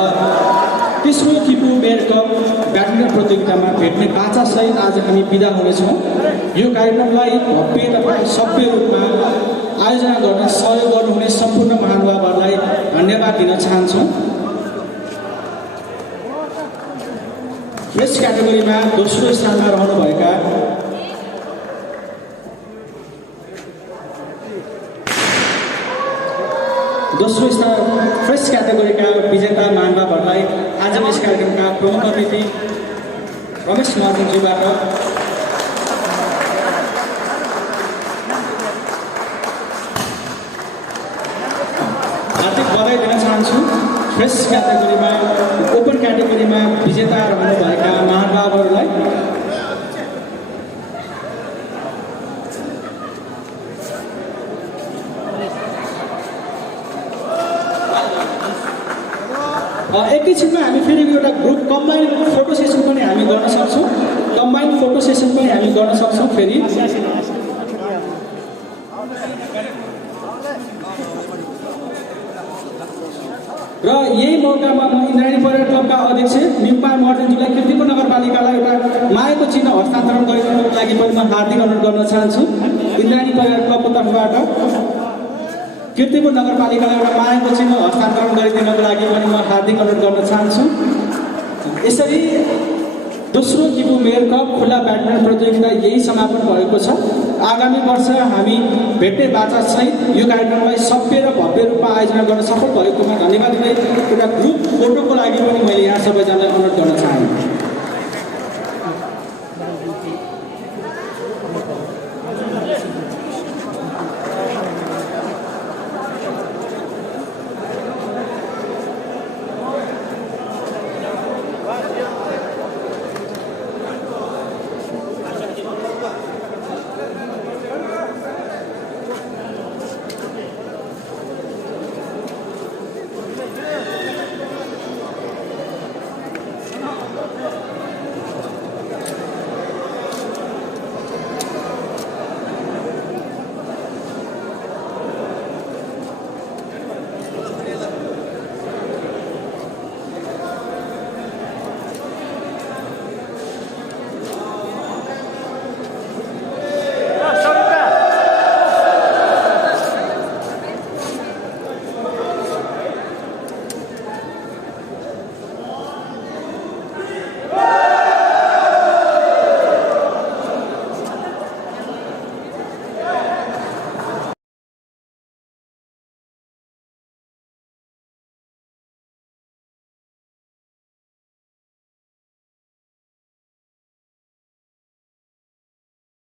तेस्रो किपु मेयर कप ब्याडमिन्टन प्रतियोगितामा भेट्ने बाचासहित आज हामी बिदा हुनेछौँ। यो कार्यक्रमलाई भव्य तथा सभ्य रूपमा आयोजना गर्न सहयोग गर्नुहुने सम्पूर्ण महानुभावहरूलाई धन्यवाद दिन चाहन्छौँ। फ्रेस क्याटेगोरीमा दोस्रो स्थानमा रहनुभएका फ्रेस क्याटेगोरीका विजेता महानुभावहरूलाई आजको यस कार्यक्रमका प्रमुख अतिथि रमेश महर्जनज्यूबाट हार्दिक बधाई दिन चाहन्छु। फ्रेस क्याटेगोरीमा ओपन क्याटेगोरीमा विजेता रहनुभएका महानुभावहरूलाई एकैछिनमा हामी फेरि एउटा ग्रुप कम्बाइन्ड फोटो सेसन पनि हामी गर्न सक्छौँ। फेरि र यही मौकामा म इन्द्राणी पर्यटन क्लबका अध्यक्ष निम्पा महर्जनज्यूलाई किर्तिपुर नगरपालिकालाई एउटा मायाको चिन्ह हस्तान्तरण गरिदिनको लागि पनि म हार्दिक अनुरोध गर्न चाहन्छु। इन्द्राणी पर्यटन क्लबको तर्फबाट किर्तिपुर नगरपालिकालाई एउटा मायाको चिन्ह हस्तान्तरण गरिदिनको लागि पनि म हार्दिक अनुरोध गर्न चाहन्छु। यसरी दोस्रो किपु मेयर कप खुल्ला ब्याडमिन्टन प्रतियोगिता यही समापन भएको छ। आगामी वर्ष हामी भेट्ने बाचासहित यो कार्यक्रमलाई सभ्य र भव्य रूपमा आयोजना गर्न सफल भएकोमा धन्यवाद दिँदै एउटा ग्रुप फोटोको लागि पनि मैले यहाँ सबैजनालाई अनुरोध गर्न चाहन्छु।